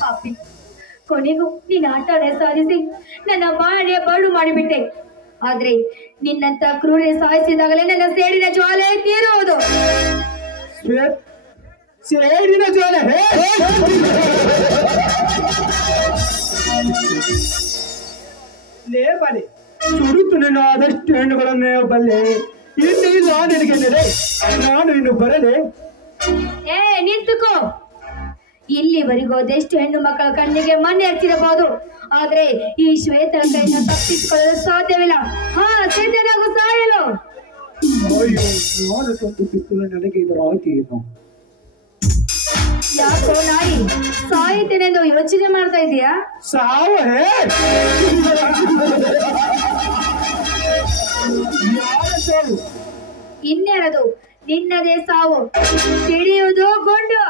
ಪಾಪಿ, ಕೊನೆಗೂ ನಿನ್ನ ಆಟನೆ ಸಾಧಿಸಿ ನನ್ನ ಬಾಳೆ ಬರಡು ಮಾಡಿಬಿಟ್ಟೆ. ಆದ್ರೆ ನಿನ್ನಂತ ಕ್ರೂರೆ ಸಾಯಿಸಿದಾಗಲೇ ನನ್ನ ಸೇಡಿನ ಜ್ವಾಲೆ ತೀರುವುದು. ಸೇಡಿನ ಜ್ವಾಲೆ ಲೇಬಲೆ ಸುಡುತ್ತು ನೀನು ಆದಷ್ಟು ಹೆಣ್ಣುಗಳನ್ನು ಬಲ್ಲೆ. ಇಲ್ಲ ನಿನಗೆ ನೆರೆ, ನಾನು ಇನ್ನು ಬರಲೆ. ನಿಂತುಕೋ. ಇಲ್ಲಿವರೆಗೂ ಅದೆಷ್ಟು ಹೆಣ್ಣು ಮಕ್ಕಳ ಕಣ್ಣಿಗೆ ಮಣ್ಣೆ ಹಚ್ಚಿರಬಹುದು, ಆದ್ರೆ ಈ ಶ್ವೇತರ ಕೈಯಿಂದ ತಪ್ಪಿಸಿಕೊಳ್ಳಲು ಸಾಧ್ಯವಿಲ್ಲ. ಸೇತನಾಗು ಸಾಯಲು. ನಾನು ತಪ್ಪಿಸಿಕೊಳ್ಳ ನನಗೆ ಇದರ ಆಯ್ಕೆ ಏನು? ಯಾಕೋ ನಾಯಿ, ಸಾಯಿತೇನೆಂದು ಯೋಚನೆ ಮಾಡ್ತಾ ಇದೀಯಾ? ಇನ್ನೇನದು, ನಿನ್ನದೇ ಸಾವು. ತಿಳಿಯುವುದು ಗುಂಡು.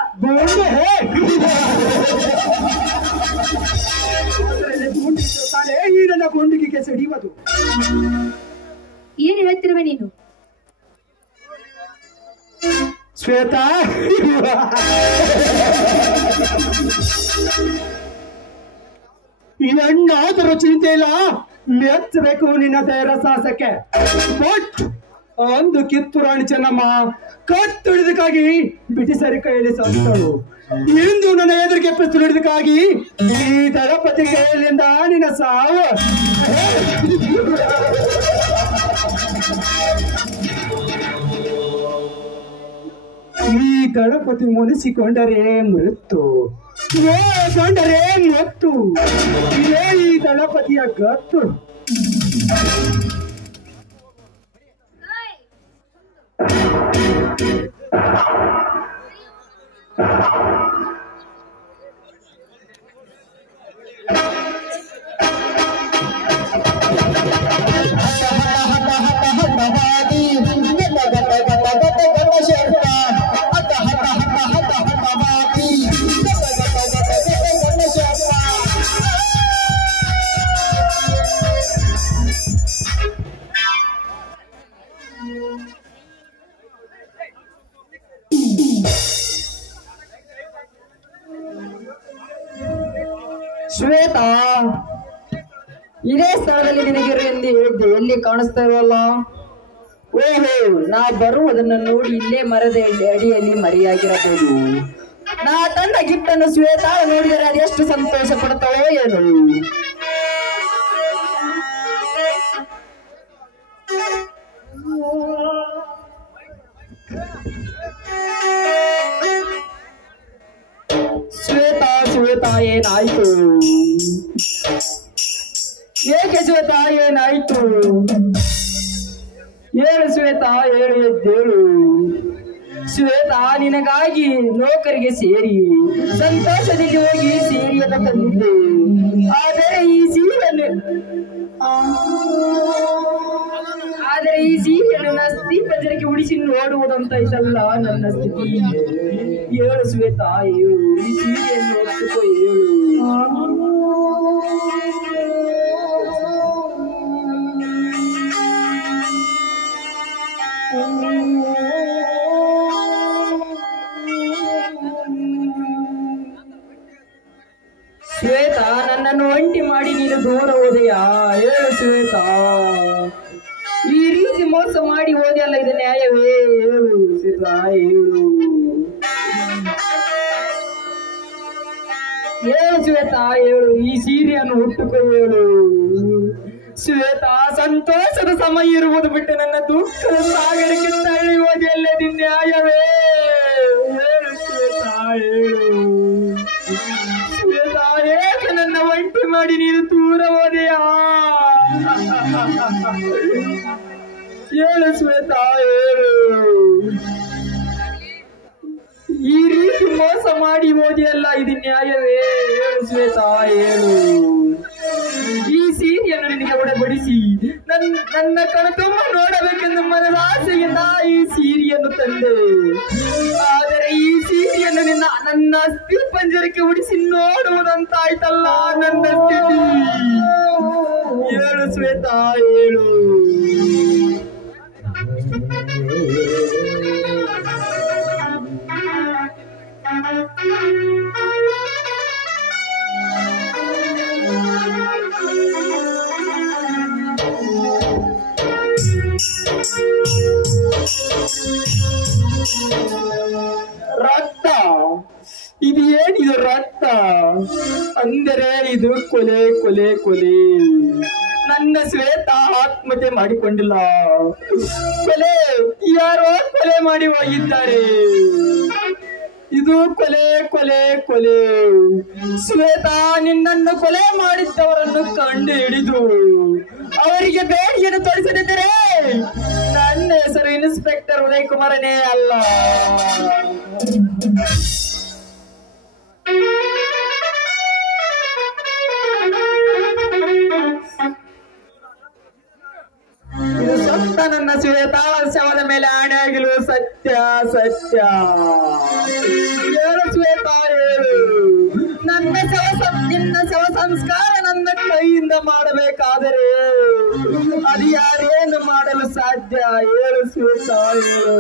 ನನ್ನ ಗುಂಡಿಗೆ ಸಿಡಿಯುವುದು. ಏನು ಹೇಳ್ತಿರುವೆ ನೀನು? ಶ್ವೇತಾ, ಇನ್ನಾದರೂ ಚಿಂತೆ ಇಲ್ಲ, ಮೆಚ್ಚಬೇಕು ನಿನ್ನ ಧೈರ್ಯ ಸಾಹಸಕ್ಕೆ. ಬಟ್ ಒಂದು ಕಿತ್ತೂರಾಣಿ ಚೆನ್ನಮ್ಮ ಕತ್ತುಳಿದಕ್ಕಾಗಿ ಬ್ರಿಟಿಷರ ಕೈಯಲ್ಲಿ ಸಾಧಿಸಳು. ಇಂದು ನನ್ನ ಎದುರಿಗೆ ಪಿಸ್ತೂಲ್ ಹಿಡಿದಕ್ಕಾಗಿ ಈ ದಳಪತಿ ಕೈಯಲ್ಲಿಂದ ನಿನ್ನ ಸಾವು. ಈ ದಳಪತಿ ಮುನಿಸಿಕೊಂಡರೆ ಮೃತ್ತು, ಕೊಂಡರೆ ಮತ್ತು ಇದೇ ಈ ದಳಪತಿಯ ಗತ್ತು. ಶ್ವೇತಾ, ಇದೇ ಸ್ಥಳದಲ್ಲಿ ನಿನಗಿರು ಎಂದು ಹೇಳಿದ್ದೆ, ಎಲ್ಲಿ ಕಾಣಿಸ್ತಾ ಇರೋಲ್ಲ? ಓಹೋ, ನಾ ಬರುವುದನ್ನು ನೋಡಿ ಇಲ್ಲೇ ಮರದ ಅಡಿಯಲ್ಲಿ ಮರೆಯಾಗಿರಬಹುದು. ನಾ ತನ್ನ ಗಿಫ್ಟ್ ಅನ್ನು ಶ್ವೇತಾ ನೋಡಿದರೆ ಅದೆಷ್ಟು ಸಂತೋಷ ಪಡ್ತಾಳೋ ಏನು. ಶ್ವೇತಾ, ಶ್ವೇತಾ ಏನಾಯ್ತು? ಏಕೆ ಶ್ವೇತಾ ಏನಾಯ್ತು? ಹೇಳು ಶ್ವೇತಾ, ಹೇಳು, ಎದ್ದೇಳು. ಶ್ವೇತಾ, ನಿನಗಾಗಿ ನೌಕರಿಗೆ ಸೇರಿ ಸಂತೋಷದಲ್ಲಿ ಹೋಗಿ ಸೀರೆಯನ್ನು ತಂದಿದ್ದೆ. ಆದರೆ ಈ ಸೀರೆಯನ್ನು ನಸ್ತಿ ಪಜರಕ್ಕೆ ಉಳಿಸಿ ನೋಡುವುದಂತ ಇದಲ್ಲ ನನ್ನ ಸ್ಥಿತಿ. ಹೇಳು ಶ್ವೇತಾ, ಹೇಳು, ಈ ಸೀರೆಯನ್ನು ಒತ್ತುಕೋ, ಹೇಳು. ಶ್ವೇತಾ, ನನ್ನನ್ನು ಒಂಟಿ ಮಾಡಿ ನೀನು ದೂರ ಹೋದೆಯಾ? ಹೇಳು ಶ್ವೇತಾ, ಈ ರೀತಿ ಮೋಸ ಮಾಡಿ ಹೋದೆಯಲ್ಲ, ಇದು ನ್ಯಾಯವೇ? ಹೇಳು ಶ್ವೇತಾ, ಹೇಳು. ಹೇಳು ಶ್ವೇತಾ, ಹೇಳು, ಈ ಸೀರೆಯನ್ನು ಹುಟ್ಟುಕೋ, ಹೇಳು. ಶ್ವೇತಾ, ಸಂತೋಷದ ಸಮಯ ಇರುವುದು ಬಿಟ್ಟು ನನ್ನ ದುಃಖದ ಸಾಗರಕ್ಕೆ ತಳ್ಳಿ ಹೋದೆಯಲ್ಲ, ಇದು ನ್ಯಾಯವೇ? ಹೇಳು ಶ್ವೇತಾ, ಹೇಳು. ಶ್ವೇತಾ, ಏಕೆ ನನ್ನ ಒಂಟಿ ಮಾಡಿ ನೀನು ದೂರ ಹೋದೆಯಾ? ಹೇಳು ಶ್ವೇತಾ, ಹೇಳು. ಈ ರೀತಿ ಮೋಸ ಮಾಡಿ ಹೋದೆಯಲ್ಲ, ಇದು ನ್ಯಾಯವೇ? ಹೇಳು ಶ್ವೇತಾ, ಹೇಳು. ನನ್ನ ಕಣ್ತುಂಬ ನೋಡಬೇಕೆಂದು ಮನದ ಆಸೆಯಿಂದ ಈ ಸೀರೆಯನ್ನು ತಂದೆ. ಆದರೆ ಈ ಸೀರೆಯನ್ನು ನನ್ನ ಅಸ್ಥಿ ಪಂಜರಕ್ಕೆ ಉಡಿಸಿ ನೋಡುವುದಂತಾಯ್ತಲ್ಲ ನನ್ನ ಸ್ಥಿತಿ. ಹೇಳು ಶ್ವೇತಾ, ಹೇಳು. ರಕ್ತ, ಇದು ಏನಿದು ರಕ್ತ? ಅಂದರೆ ಇದು ಕೊಲೆ ಕೊಲೆ ಕೊಲೆ. ನನ್ನ ಶ್ವೇತಾ ಆತ್ಮಹತ್ಯೆ ಮಾಡಿಕೊಂಡಿಲ್ಲ, ಕೊಲೆ ಯಾರೋ ಕೊಲೆ ಮಾಡಿ ಹೋಗಿದ್ದಾರೆ. ಇದು ಕೊಲೆ ಕೊಲೆ ಕೊಲೆ. ಶ್ವೇತಾ, ನಿನ್ನನ್ನು ಕೊಲೆ ಮಾಡಿದ್ದವರನ್ನು ಕಂಡು ಹಿಡಿದು ಅವರಿಗೆ ಬೇಡಿಯನ್ನು ತೋರಿಸದಿದ್ದರೆ ನನ್ನ ಹೆಸರು ಇನ್ಸ್ಪೆಕ್ಟರ್ ಉದಯ್ ಕುಮಾರನೇ ಅಲ್ಲ. ಇದು ಸತ್ತ ನನ್ನ ಶ್ವೇತಾ ಶವದ ಮೇಲೆ ಆಣೆ ಆಗಿಲು ಸತ್ಯ ಸತ್ಯ. ಹೇಳು ಶ್ವೇತಾ, ಹೇಳು. ನಿನ್ನ ಶವ ಸಂಸ್ಕಾರ ನನ್ನ ಕೈಯಿಂದ ಮಾಡಬೇಕಾದರೆ ಅದು ಯಾರೇನು ಮಾಡಲು ಸಾಧ್ಯ? ಹೇಳು ಶ್ವೇತಾ, ಹೇಳು.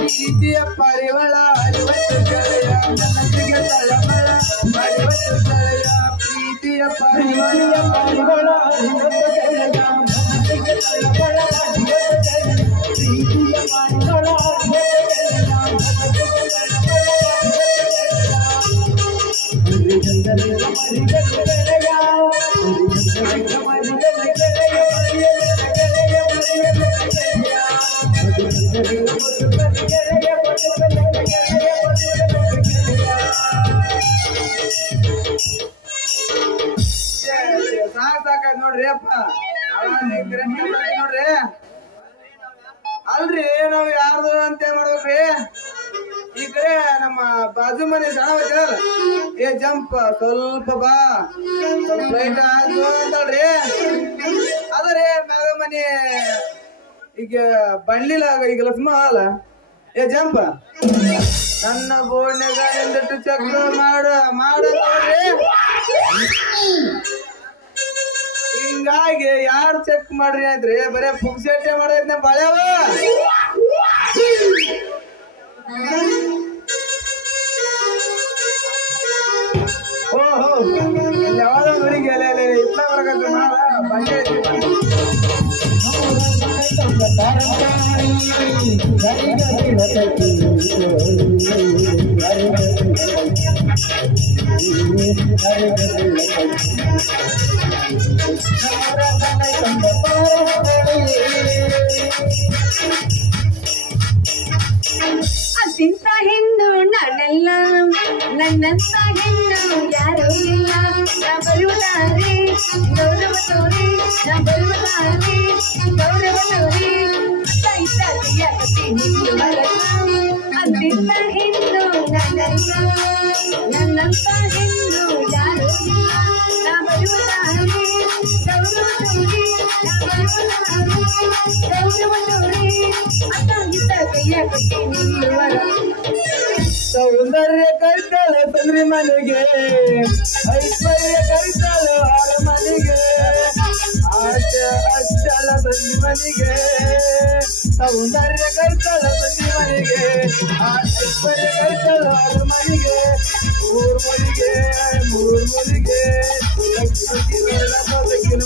ಪ್ರೀತಿಯ ಪರಿವಳ ಅರಿವತ್ತು ಗೆಳೆಯ, ಮನಸ್ಸಿಗೆ ತಳಮಳ ಅರಿವತ್ತು ಗೆಳೆಯ. ಪ್ರೀತಿಯ ಪರಿವಳ ಅರಿವತ್ತು ಗೆಳೆಯ, ಮನಸ್ಸಿಗೆ ತಳಮಳ ಅರಿವತ್ತು ಗೆಳೆಯ. ಪ್ರೀತಿಯ ಪರಿವಳ ಅರಿವತ್ತು ಗೆಳೆಯ, ಮನಸ್ಸಿಗೆ ತಳಮಳ ಅರಿವತ್ತು ಗೆಳೆಯ. ಸಾಕಾಯ್ತು ನೋಡ್ರಿ ಅಪ್ಪ. ನೋಡ್ರಿ ಅಲ್ರಿ, ನಾವ್ ಯಾರ್ದು ಅಂತ ಮಾಡ್ಬೇಕ್ರಿ? ಈ ಕಡೆ ನಮ್ಮ ಬಾಜು ಮನೆ ಸಣ್ಣ ಏ ಜಂಪ್ ಸ್ವಲ್ಪ ಬಾ, ಸ್ವಲ್ಪ ಲೈಟ್ ಆಯ್ತು ಅಂತಲ್ರಿ. ಅದ್ರಿ ಮ್ಯಾಗ ಮನೆ ಈಗ ಬಣ್ಣಿಲ್ಲ, ಈಗ ಲಕ್ಷ್ಮ ಅಲ್ಲ. ಏ ಜಂಪ್, ನನ್ನ ಬೋರ್ಡ್ನಾಗ ನಿಂದಿಟ್ಟು ಚೆಕ್ ಮಾಡ ನೋಡ್ರಿ. ಹಿಂಗಾಗಿ ಯಾರು ಚೆಕ್ ಮಾಡ್ರಿ ಅಂದ್ರಿ? ಬರೇ ಪುಕ್ಸೆಟ್ಟೆ ಮಾಡೋದ್ನ ಬಾಳ್ಯಾವ. ಓಹೋ, ಯಾವ್ದೋ ಊರಿಗೆ ಇಟ್ಲ ಬರಕತ್ತ ಮಾಡ ಬಂಡೆ ಅದಿಂತ ಹೆಣ್ಣು ನಾನೆಲ್ಲ, ನನ್ನಂತ ಹೆಣ್ಣು ಯಾರೂ ಇಲ್ಲ. ನಾ ಬರುವುದಾರೆ ಗೌರವ ತೋರಿ, ನಾ ಬರುವುದಾರೆ ಗೌರವ ತೋರಿ. ಅದಿಂತ ಹೆಣ್ಣು ನಾನೆಲ್ಲ, ನನ್ನಂತ ಹೆಣ್ಣು ಯಾರೂ ಇಲ್ಲ. ನಾ ಬರುವುದಾರೆ ಗೌರವ ತೋರಿ, ನಾ ಬರುವುದಾರೆ ಗೌರವ ತೋರಿ. ಅತ್ತಾಗಿದ್ದ ಕೈಯ ಕಟ್ಟಿ ನಿಲ್ಲುವರ. ಸೌಂದರ್ಯ ಕರಿತಾಳೆ ತಂದ್ರಿ ಮನೆಗೆ, ಐಶ್ವರ್ಯ ಕರಿತಾಳೆ ಆರ ಮನೆಗೆ, ಆಚೆ ಅಚ್ಚಲ ತಂದ್ರಿ ಮನೆಗೆ. ಸೌಂದರ್ಯ ಕರಿತಾಳೆ ತಂದ್ರಿ ಮನೆಗೆ, ಐಶ್ವರ್ಯ ಕರಿತಾಳೆ ಆರ ಮನೆಗೆ. ಮೂರ್ಮೊಲಿಗೆ ಮೂರ್ಮೊಲಿಗೆ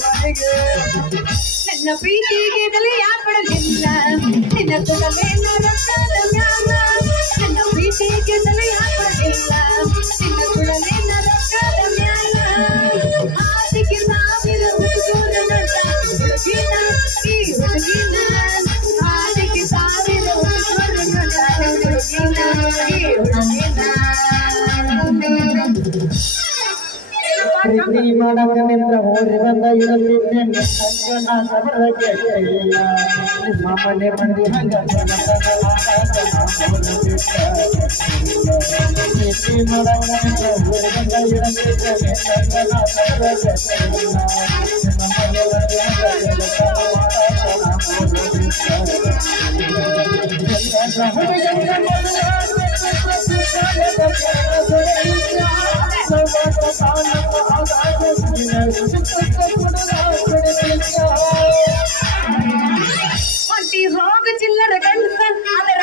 ಮನೆಗೆ. ನನ್ನ ಪ್ರೀತಿಗೆ ಬೆಲೆ ಕೊಡಲಿಲ್ಲ, ನಿನ್ನ ಕೊಡಲೇನ ರಕ್ತದ ಮ್ಯಾಲ. ನನ್ನ ಪ್ರೀತಿಗೆ ಬೆಲೆ ಕೊಡಲಿಲ್ಲ, ನಿನ್ನ ಕೊಡಲೇನ ರಕ್ತದ ಮ್ಯಾಲ. ಆದಿಗೆ ಸಾವಿರ ಹುಡುಗರ ನಟ ಹುಡುಗಿನ ಈ ಹುಡುಗಿನ. ಆದಿಗೆ ಸಾವಿರ ಹುಡುಗರ ನಟ ಹುಡುಗಿನ ಈ ಹುಡುಗಿನ. ಪ್ರೀತಿ ಮಾಡವನಿಂದ ಹೋಗಿ ಬಂದ ಇರುತ್ತಿದ್ದೆ ಸಂಜನ ಸಬರಕ್ಕೆ ನಿಮ್ಮ ಮನೆ ಮಂದಿ ಹಂಗ ಪ್ರೀತಿ ಮಾಡವನಿಂದ ಹೋಗಿ ಬಂದ ಇರುತ್ತಿದ್ದೆ ಸಂಜನ ಸಬರಕ್ಕೆ ನಿಮ್ಮ ಮನೆ ಮಂದಿ ಹೊಟ್ಟಿ ಹೋಗ ಚಿಲ್ಲರ ಗಂಡ ಅದರ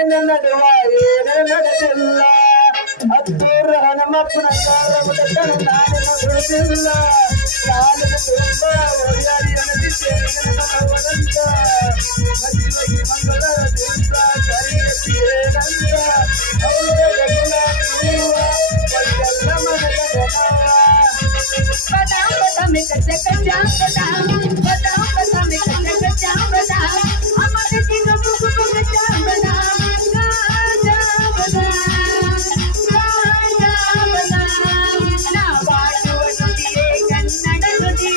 ನನ್ನ ನಡುವ ಏನೇ ನಡೆದಿಲ್ಲ ಹತ್ತೂರ ಹನುಮಪ್ಪನ ಕಾರಣ ನಾನು ಬಿಡುತ್ತಿಲ್ಲ ಕಾಲಿನ ತುಂಬ ಒಳ್ಳೆಯ ನದಿದ್ದೇನಂತ ಮದುವೆಗೆ ಮಂಗಳ ದಿವಸ ಕರೆಯುತ್ತೀರೇನಂತ ಅವಳ ಗುಲಾಬಿ ಎಲ್ಲ ಮನೆಯ ಬದಾಮ್ ಬದಾಮ್ ಕಚ್ಚ ಕಚ್ಚ ಬದಾಮ್ ಬದಾಮ್ ಬದಾಮ್ ಕಚ್ಚ ಕಚ್ಚ ಬದಾಮ್ ಅಮರ ಸಿಂಗ ಮುಗು ಕಚ್ಚ ಬದಾಮ್ ಗಾಜಾ ಬದಾಮ್ ಗಾಜಾ ಬದಾಮ್ ನಾ ಬಾಳುವ ನುಡಿಯೇ ಕನ್ನಡ ನುಡಿ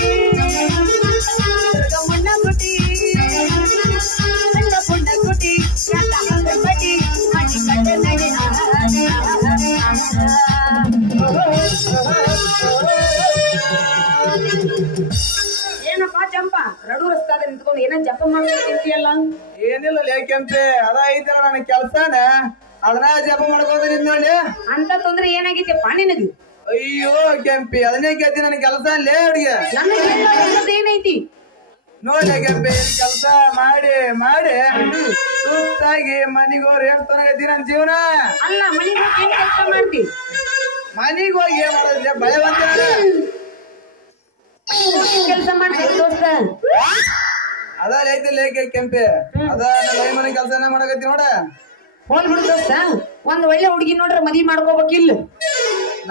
ಗಮನ ಗುಡಿ ಅನ್ನ ಪುಂಡ ಗುಡಿ ಕನ್ನಡ ಬಡಿ ಮಣಿ ಕಟ್ಟ ನಡಿ ಏನಪ್ಪಾ ಚಂಪಾ ರಡು ರಸ್ತಾದ ನಿಂತ್ಕೊಂಡು ಏನನ್ ಜಪ ಮಾಡ್ಕೊಂಡು ನಿಂತಿಯಲ್ಲ ಏನಿಲ್ಲ ಲೇ ಕೆಂಪೆ ಅದ ಐತಲ್ಲ ನನ್ನ ಕೆಲ್ಸಾನ ಅದನ್ನ ಜಪ ಮಾಡ್ಕೋತ ನೋಡಿ ಅಂತ ತೊಂದ್ರೆ ಏನಾಗಿದ್ದೆಪ್ಪ ನಿನಗೆ ಅಯ್ಯೋ ಕೆಂಪಿ ಅದನ್ನೇ ಕೇಳ್ತಿ ನನ್ನ ಕೆಲಸ ಲೇ ಅಡಿಗೆ ನನಗೆ ಏನೈತಿ ನೋಡ್ಲೆ ಕೆಂಪೆ ಕೆಲಸ ಮಾಡಿ ಮಾಡಿ ಸುತ್ತಾಗಿ ಮನಿಗೆ ಹೋಗಿ ಹೇಳ್ತಾನಾಗೈತಿ ನನ್ನ ಜೀವನ ಅಲ್ಲ ಮನೆಗೆ ಏನ್ ಕೆಲಸ ಮಾಡ್ತಿ ಮನಿಗೆ ಹೋಗಿ ಏನ್ ಮಾಡೋದಿಲ್ಲ ಭಯ ಬಂತ ಕೆಲಸ ಮಾಡ್ತೀವಿ ದೋಸ್ತ ಅದ ಐತಿ ಲೇಕೆ ಕೆಂಪೆ ಅದ ನನ್ನ ಮನೆ ಕೆಲಸನ ಮಾಡಕತ್ತಿ ನೋಡ ಹೋಲ್ ಬಿಡು ದೋಸ್ತ ಒಂದ್ ಒಳ್ಳೆ ಹುಡುಗಿ ನೋಡ್ರ ಮದ್ವಿ ಮಾಡ್ಕೋಬೇಕಿಲ್ಲ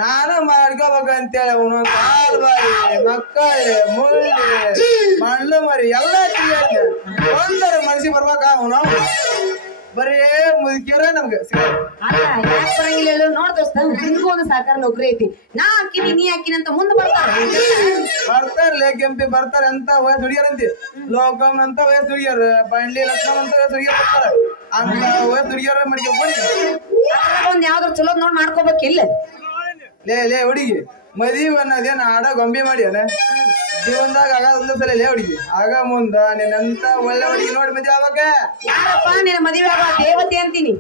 ನಾನು ಮಾಡ್ಕೋಬೇಕಂತೇಳಿ ಅವನು ಕಾಲ್ ಬಾಯಿ ಮಕ್ಕಳಿ ಮುಳ್ಳಿ ಮಣ್ಣು ಮರಿ ಎಲ್ಲ ಒಂದರ ಮನಸ್ಸಿಗೆ ಬರ್ಬೇಕ ಅವನು ಬರೀ ಮುದುಕಿವ್ರ ನಮ್ಗೆ ಅಲ್ಲ ಯಾಕೆ ಬರಂಗಿಲ್ಲ ಹೇಳು ನೋಡ್ ದೋಸ್ತ ನಿನ್ಗೂ ಒಂದು ಸರ್ಕಾರ ನೌಕರಿ ಐತಿ ನಾ ಹಾಕಿನಿ ನೀ ಹಾಕಿನಿ ಅಂತ ಮುಂದೆ ಬರ್ತಾರಲೇ ಕೆಂಪಿ ಬರ್ತಾರ ಅಂತ ವಯಸ್ಸು ಹುಡುಗಿಯರಂತಿ ಲೋಕಮ್ ಅಂತ ವಯಸ್ಸು ಹುಡುಗಿಯರು ಬಂಡ್ಲಿ ಲಕ್ಷ್ಮಣ ಅಂತ ವಯಸ್ಸು ಹುಡುಗಿಯರ್ ಬರ್ತಾರ ಅಂತ ವಯಸ್ಸು ಹುಡುಗಿಯರ ಮಡಿಕೆ ಒಂದ್ ಯಾವ್ದಾರು ಚಲೋ ನೋಡ್ ಮಾಡ್ಕೋಬೇಕಿಲ್ಲ ಲೇ ಹುಡುಗಿ ಮದ್ವಿ ಅನ್ನೋದೇನ ಆಡ ಗೊಂಬೆ ಮಾಡಿ ಅಲ್ಲ ಜೀವನದಾಗ ಆಗ ಒಂದ ಸಲ ಲೇ ಹುಡುಗಿ ಆಗ ಮುಂದ ನಿನ್ನಂತ ಒಳ್ಳೆ ಹುಡುಗಿ ನೋಡಿ ಮದ್ವೆ ಆವಾಗ ಯಾರಪ್ಪ ನಿನ್ನ ಮದುವೆ ಆಗ ದೇವತೆ ಅಂತೀನಿ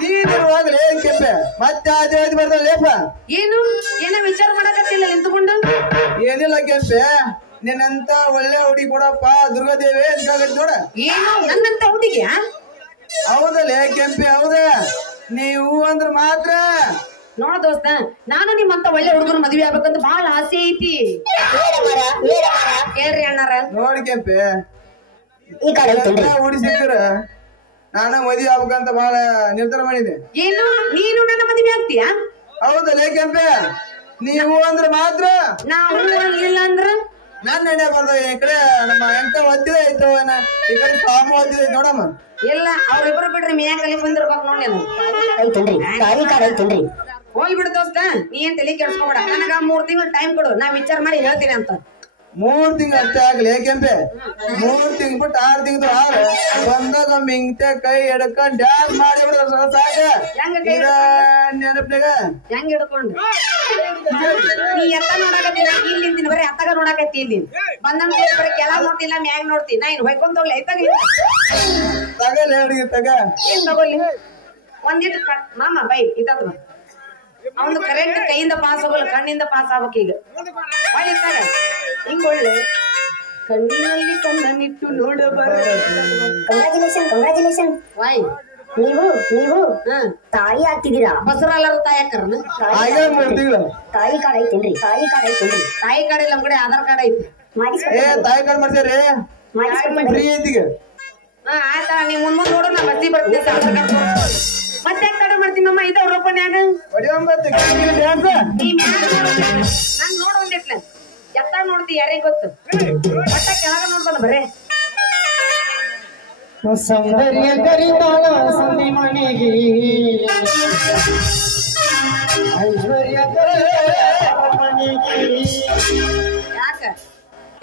ನೀನಿರುವಾಗಲೇ ಕೆಂಪೆ ಮತ್ತೆ ಆ ದೇವತೆ ಬರ್ತಾಳೆ ಲೇಪ ಏನು ಏನೋ ವಿಚಾರ ಮಾಡಕತ್ತಿಲ್ಲ ನಿಂತುಕೊಂಡು ಏನಿಲ್ಲ ಕೆಂಪೆ ನಿನ್ನಂತ ಒಳ್ಳೆ ಹುಡುಗಿ ಕೊಡಪ್ಪ ದುರ್ಗಾದೇವಿ ಅಂತ ನೋಡ ಏನು ನನ್ನಂತ ಹುಡುಗಿ ಹೌದಲ್ಲೇ ಕೆಂಪೆ ಹೌದ ನೀವು ಅಂದ್ರ ಮಾತ್ರ ನೋಡ ದೋಸ್ತ ನಾನು ನಿಮ್ಮಂತ ಒಳ್ಳೆ ಹುಡುಗರು ಮದ್ವೆ ಆಗ್ಬೇಕಂತ ಬಹಳ ಆಸೆ ಐತಿ ಕೇಳ್ರಿ ಅಣ್ಣಾರ ನೋಡಿ ಕೆಂಪೆ ಹುಡಿ ಸಿಕ್ಕಿರ ನಾನು ಮದ್ವೆ ಆಗ್ಬೇಕಂತ ಬಹಳ ನಿರ್ಧಾರ ಮಾಡಿದೆ ಏನು ನೀನು ನನ್ನ ಮದ್ವೆ ಆಗ್ತೀಯಾ ಹೌದಲ್ಲೇ ಕೆಂಪೆ ನೀವು ಅಂದ್ರ ಮಾತ್ರ ನಾವು ಇಲ್ಲ ಅಂದ್ರ ನಾನ್ ನಡೆ ಬರ್ದ ಈ ಕಡೆ ನಮ್ಮ ಎಂಕ ಒದ್ದಿದೆ ಐತವ ಈ ಕಡೆ ಸಾಮ ಒದ್ದಿದೆ ನೋಡಮ್ಮ ಇಲ್ಲ ಅವ್ರಿಬ್ರು ಬಿಡ್ರಿ ಮೇಕಲ್ಲಿ ಬಂದಿರ್ಬೇಕು ನೋಡಿ ಹೋಲ್ ಬಿಡು ದೋಸ್ತ ನೀ ಏನ್ ತಲೆ ಕೆಡ್ಸ್ಕೊಬೇಡ ನನಗ 3 ತಿಂಗಳು ಟೈಮ್ ಕೊಡು ನಾ ವಿಚಾರ ಮಾಡಿ ಹೇಳ್ತೀನಿ ಅಂತ 3 ತಿಂಗಳು ಅಷ್ಟೇ ಆಗ್ಲಿ ಕೆಂಪೆ 3 ತಿಂಗಳು ಬಿಟ್ಟು 6 ತಿಂಗಳು ಆರು ಬಂದಾಗ ಮಿಂಗ್ತೆ ಕೈ ಎಡ್ಕೊಂಡ್ ಡ್ಯಾನ್ಸ್ ಮಾಡಿ ಬಿಡ್ರ ಸಾಕ ನೆನಪಿನಾಗ ಹೆಂಗ್ ಹಿಡ್ಕೊಂಡು ನೀ ಎತ್ತ ನೋಡಕತ್ತೀನಿ ಇಲ್ಲಿ ನಿಂತೀನಿ ಬರೀ ಅತ್ತಾಗ ನೋಡಕತ್ತಿ ಇಲ್ಲಿ ಬಂದಂಗ ಬರೀ ಕೆಳಗ್ ನೋಡ್ತಿಲ್ಲ ಮ್ಯಾಗ್ ನೋಡ್ತೀನಿ ನಾ ಇನ್ ಹೊಯ್ಕೊಂಡ್ ಹೋಗ್ಲಿ ಐತಾಗ ತಗಲ್ ಹೇಳಿ ತಗ ಏನ್ ತಗೊಳ್ಳಿ ಒಂದಿಟ್ಟು ಮಾಮ ಬೈ ಇತ್ತ ಅವನು ಕರೆಕ್ಟ್ ಕೈಯಿಂದ ಪಾಸ್ ಆಗೋಲ್ಲ ಕಣ್ಣಿಂದ ಪಾಸ್ ಆಗ್ಬೇಕು ಈಗ ಒಳ್ಳೆ ಹಿಂಗ ಒಳ್ಳೆ ಕಣ್ಣಿನಲ್ಲಿ ಕಣ್ಣನಿಟ್ಟು ನೋಡಬಾರ ಕಂಗ್ರಾಚುಲೇಷನ್ ವಾಯ್ ನೀವು ತಾಯಿ ಆಗ್ತಿದ್ದೀರಾ ಬಸರಲ್ಲರ ತಾಯಕರ್ನ ಆಗ 3 ತಿಂಗಳು ತಾಯಿ ಕಾರ್ಡ್ ಐತೇನ್ರಿ ತಾಯಿ ಕಾರ್ಡ್ ಇಲ್ಲ ನಮ್ ಕಡೆ ಆಧಾರ್ ಕಾರ್ಡ್ ಐತಿ ಏ ತಾಯಿ ಕಾರ್ಡ್ ಮಾಡ್ತೀರಿ ಫ್ರೀ ಐತಿಗೆ ಆಯ್ತಾ ನೀ ಮುಂದ್ ನೋಡು ನಾ ಬಸ್ಸಿ ಬರ್ತೀನಿ ಮತ್ತೆ ತಡ ಮಾಡ್ತೀನಮ್ಮ ಇದ ರೂಪಾಯಿನ್ಯಾಗ ನೀ ನಾನ್ ನೋಡು ಒಂದಿಟ್ಲ ಎತ್ತ ನೋಡ್ತಿ ಯಾರೇ ಗೊತ್ತು ಮಟ್ಟ ಕೆಳಗ ನೋಡ್ದಲ್ಲ ಬರೇ ಸೌಂದರ್ಯ ಕರಿತಾಳ ಸಂಧಿ ಮನೆಗೆ ಐಶ್ವರ್ಯ ಮನೆಗೆ ಯಾಕ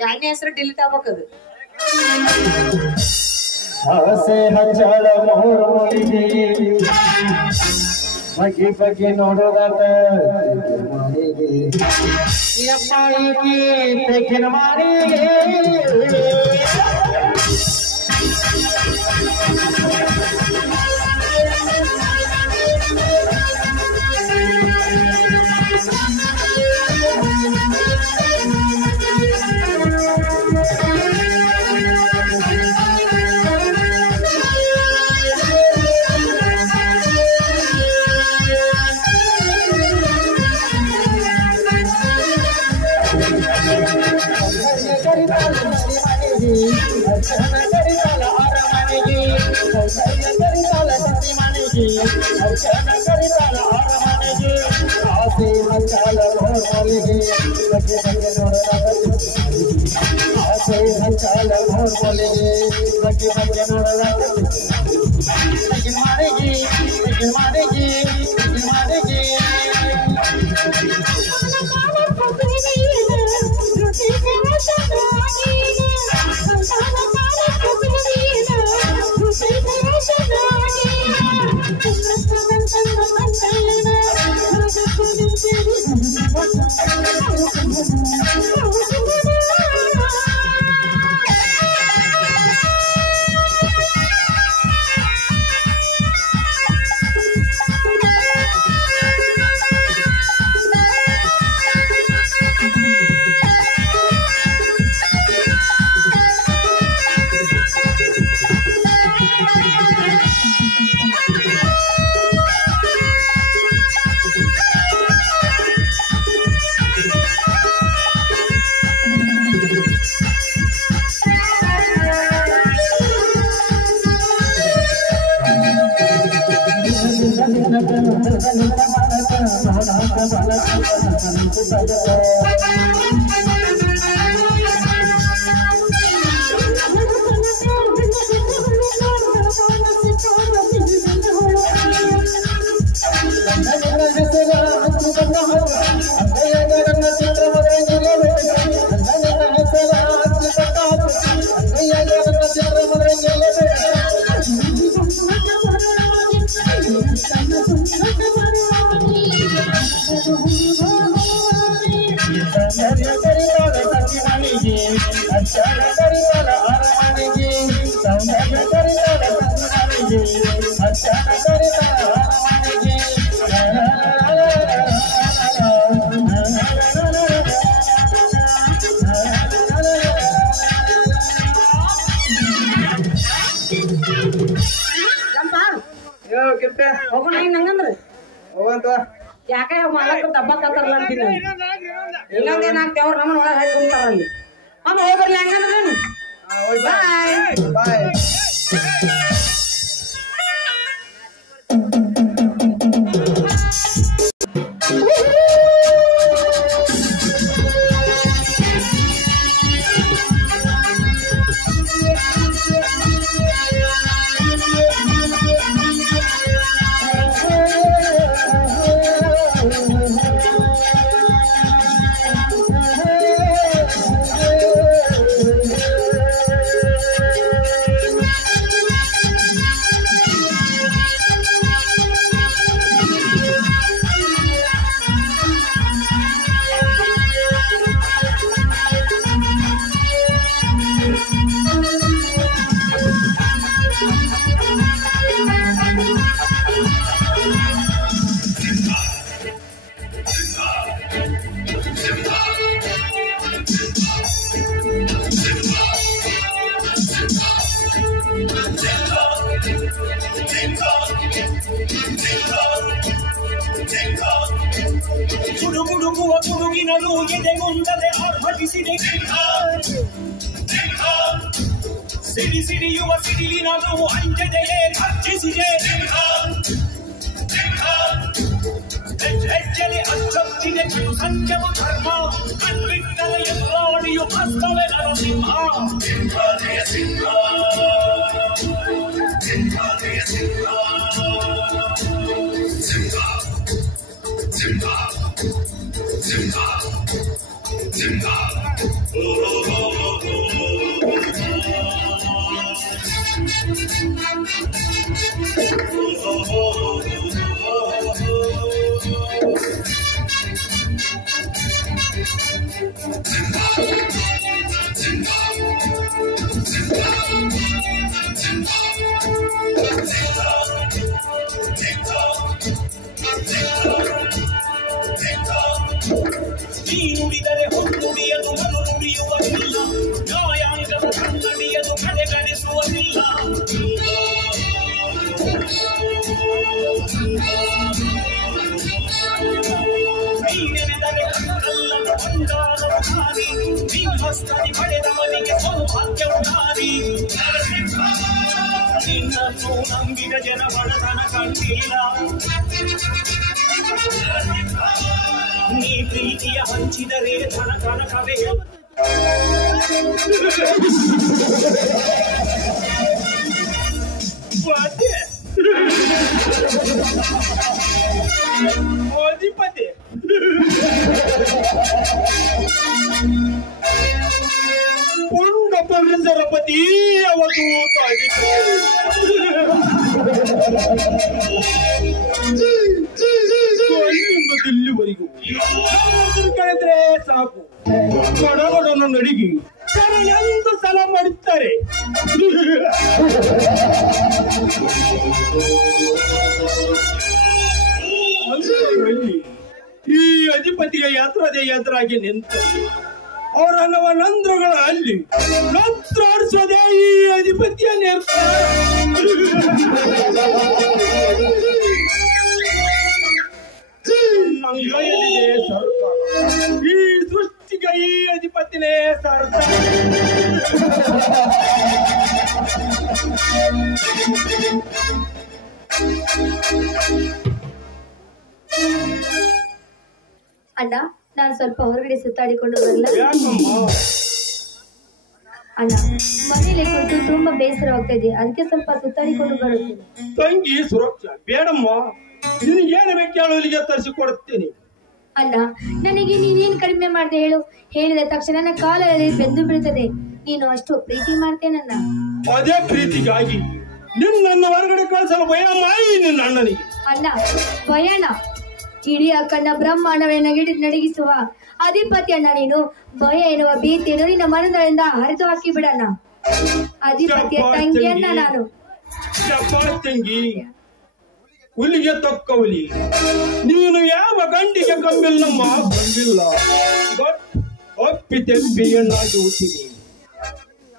ಎರಡನೇ ಹೆಸರು ಡಿಲೀಟ್ ಆಗ್ಬೇಕದು ಆಸೆ ಹಚ್ಚಳ ಮೋರಿಗೆ ಬಗೆ ಬಗೆ ನೋಡೋದಾತ ಮಾರಿಗೆ ತೆಗಿನ ಮಾರಿಗೆ अर्चना करिताल आरमनेगी सौंदर्य करिताल संधि मनेगी अर्चना करिताल आरमनेगी आसे हंचाल मोर बोलेगी बगे बगे नोडदात आसे हंचाल मोर बोलेगी बगे बगे नोडदात लेकिन मारेगी ಹೋಗೋಣ ನಂಗಂದ್ರೆ ಯಾಕೆ ಮಾಲಕ ದಬ್ಬಾಕತ್ತಾರಲ್ಲ ಅಂತೀನಿ ಇನ್ನೊಂದೇನಾಗ್ತಿ ಅವ್ರು ನಮ್ಮ ಒಳಗೆ ಹಾಕಿ ಕುಂತಾರ ಅಲ್ಲಿ ಅಮ್ಮ ಹೋಗ್ಬರ್ಲಿ ಹಂಗಂದ್ರೆ ಬಾಯ್ ಸಿಡಿಯುವ ಸಿಡಿಲಿನದು ಅಂಜದೆಯೇ ಖರ್ಚಿಸಿದೆ ಹೆಜ್ಜೆಲೆ ಅಚ್ಚೊತ್ತಿದೆ ಸತ್ಯವ ಧರ್ಮ ಕಣ್ಬಿಟ್ಟರೆ ಎದುರಾಡಿಯು ಹಸ್ತವೇ ನರಸಿಂಹ ಸಿಂಹಾದಯ ಸಿಂಹ ಸಿಂಹಾದಯ ಸಿಂಹ ಸಿಂಹ ಸಿಂಹ ಸಿಂಹ ಸಿಂಹ ನೀ ನುಡಿದರೆ ಹೊನ್ನುಡಿಯದು ಮನು ನುಡಿಯುವುದಿಲ್ಲ ನ್ಯಾಯಾಂಗದ ಕನ್ನಡಿಯದು ಕಡೆಗಣಿಸುವುದಿಲ್ಲ ನೀ ನೆನೆದರೆ ಕಲ್ಲದ ಭಂಡಾರದ ಧಾರಿ ನೀ ಹಸ್ತದಿ ಪಡೆದ ಮನೆಗೆ ಸೌಭಾಗ್ಯವು ಧಾರಿ ನಿನ್ನನ್ನು ನಂಬಿದ ಜನ ಬಡತನ ಕಂಡಿಲ್ಲ ನೀ ಪ್ರೀತಿಯ ಹಂಚಿದರೆ ಧನ ಕನಕವೇ ಅಧಿಪತಿ ಪುಂಡ ಪವಿತ್ರಪತಿ ಅವಧೂತ ಇಲ್ಲಿವರೆಗೂ ಕಳೆದ್ರೆ ಸಾಕು ಕೊಡಗೊಡನ್ನು ನಡಿಗಿ ಎಂದು ಸಲ ಮಾಡುತ್ತಾರೆ ಈ ಅಧಿಪತಿಯ ಯಾತ್ರಾದೇ ಎದುರಾಗಿ ನಿಂತು ಅವರ ನವನಂದ್ರಗಳ ಅಲ್ಲಿ ನಂತ್ರಾಡಿಸೋದೇ ಈ ಅಧಿಪತಿಯ ನಿರ್ಧಾರ ನಂಗಲಿದೆ ಸರ್ಕಾರ ಈ ಸೃಷ್ಟಿಗೆ ಈ ಅಧಿಪತಿನೇ ಸರ್ಕಾರ ಅಣ್ಣ ನಾನು ಸ್ವಲ್ಪ ಹೊರಗಡೆ ಸುತ್ತಾಡಿಕೊಂಡು ಬರಲ್ಲ ಅಣ್ಣ ಮನೇಲಿ ಕುಳಿತು ತುಂಬಾ ಬೇಸರವಾಗ್ತಾ ಇದೆ ಅದಕ್ಕೆ ಸ್ವಲ್ಪ ಸುತ್ತಾಡಿಕೊಂಡು ಬರುತ್ತೇನೆ ತಂಗಿ ಸುರಕ್ಷಾ ಬೇಡಮ್ಮ ನಿನಗೇನು ಬೇಕು ಹೇಳು ಇಲ್ಲಿಗೆ ತರಿಸಿಕೊಡುತ್ತೇನೆ ಅಣ್ಣ ನನಗೆ ನೀನೇನ್ ಕಡಿಮೆ ಮಾಡಿದೆ ಹೇಳು ಹೇಳಿದ ತಕ್ಷಣ ನನ್ನ ಕಾಲಲ್ಲಿ ಬೆಂದು ಬೀಳುತ್ತದೆ ನೀನು ಅಷ್ಟು ಪ್ರೀತಿ ಮಾಡ್ತೇನಣ್ಣ ಅದೇ ಪ್ರೀತಿಗಾಗಿ ನಿನ್ನ ಹೊರಗಡೆ ಕಳಿಸಲು ಭಯ ಮಾಡಿ ನಿನ್ನ ಅಣ್ಣನಿಗೆ ಅಣ್ಣ ಭಯಣ ಇಡೀ ಅಕ್ಕಣ್ಣ ಬ್ರಹ್ಮಾಂಡವೇ ನಡಗಿಸುವ ಅಧಿಪತಿ ಅಣ್ಣ ನೀನು ಭಯ ಎನ್ನುವ ಭೀತಿಯನ್ನು ನಿನ್ನ ಮನದಿಂದ ಹರಿದು ಹಾಕಿ ಬಿಡಣ್ಣ ಅಧಿಪತಿಯ ತಂಗಿಯನ್ನ ನಾನು ತಂಗಿ ಹುಲಿಗೆ ತಕ್ಕ ಹುಲಿ ನೀನು ಯಾವ ಗಂಡಿಗೆ ಕಂಬಿಲ್ಲಮ್ಮ ಕಂಬಿಲ್ಲ ಅಪ್ಪಿ ತೆಪ್ಪಿಯನ್ನಾಗಿ ಹುಟ್ಟಿದಿ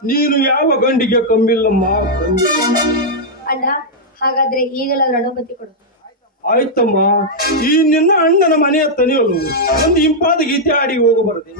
ನೀನು ಯಾವ ಗಂಡಿಗೆ ಕಂಬಿಲ್ಲಮ್ಮ ಕಂಬಿಲ್ಲ ಅಣ್ಣ ಹಾಗಾದ್ರೆ ಈಗಲಾದ್ರೂ ಅನುಮತಿ ಕೊಡು ಆಯ್ತಮ್ಮ ಈ ನಿನ್ನ ಅಣ್ಣನ ಮನೆಯ ತನಿಯಲು ಒಂದು ಇಂಪಾದ ಗೀತೆ ಆಡಿ ಹೋಗಬಾರದೆ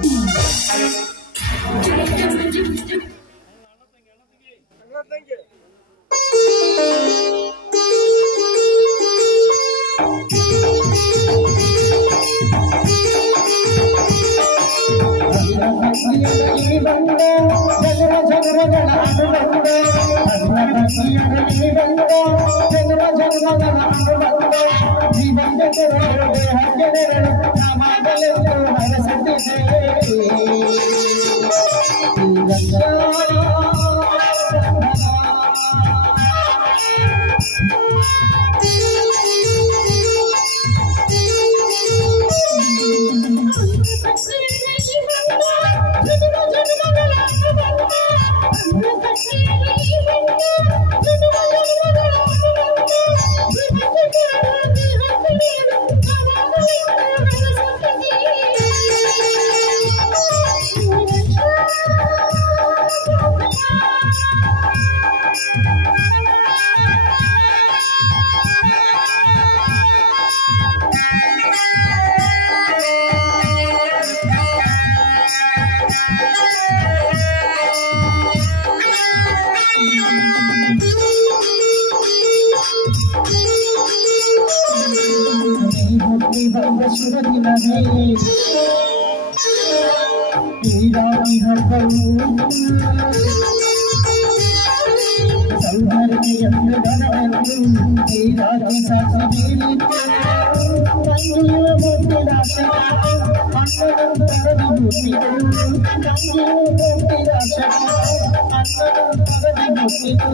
ಶುಭ ದಿನವೇ ಶ್ರೀರಾಮಿ ಹಬ್ಬವು ಸೌಂದರ್ಯೆಂದು ಬನವನ್ನು ಶ್ರೀರಾಮಿ ಸಾಕ್ಷಿ ತಂಗಿಯ ಮುಟ್ಟಿದ ಅನ್ನದ ತರದಿ ಮುಟ್ಟಿತು ತಂಗಿಯ ಮುಟ್ಟಿದ ಅನ್ನದ ತರದಿ ಮುಟ್ಟಿತು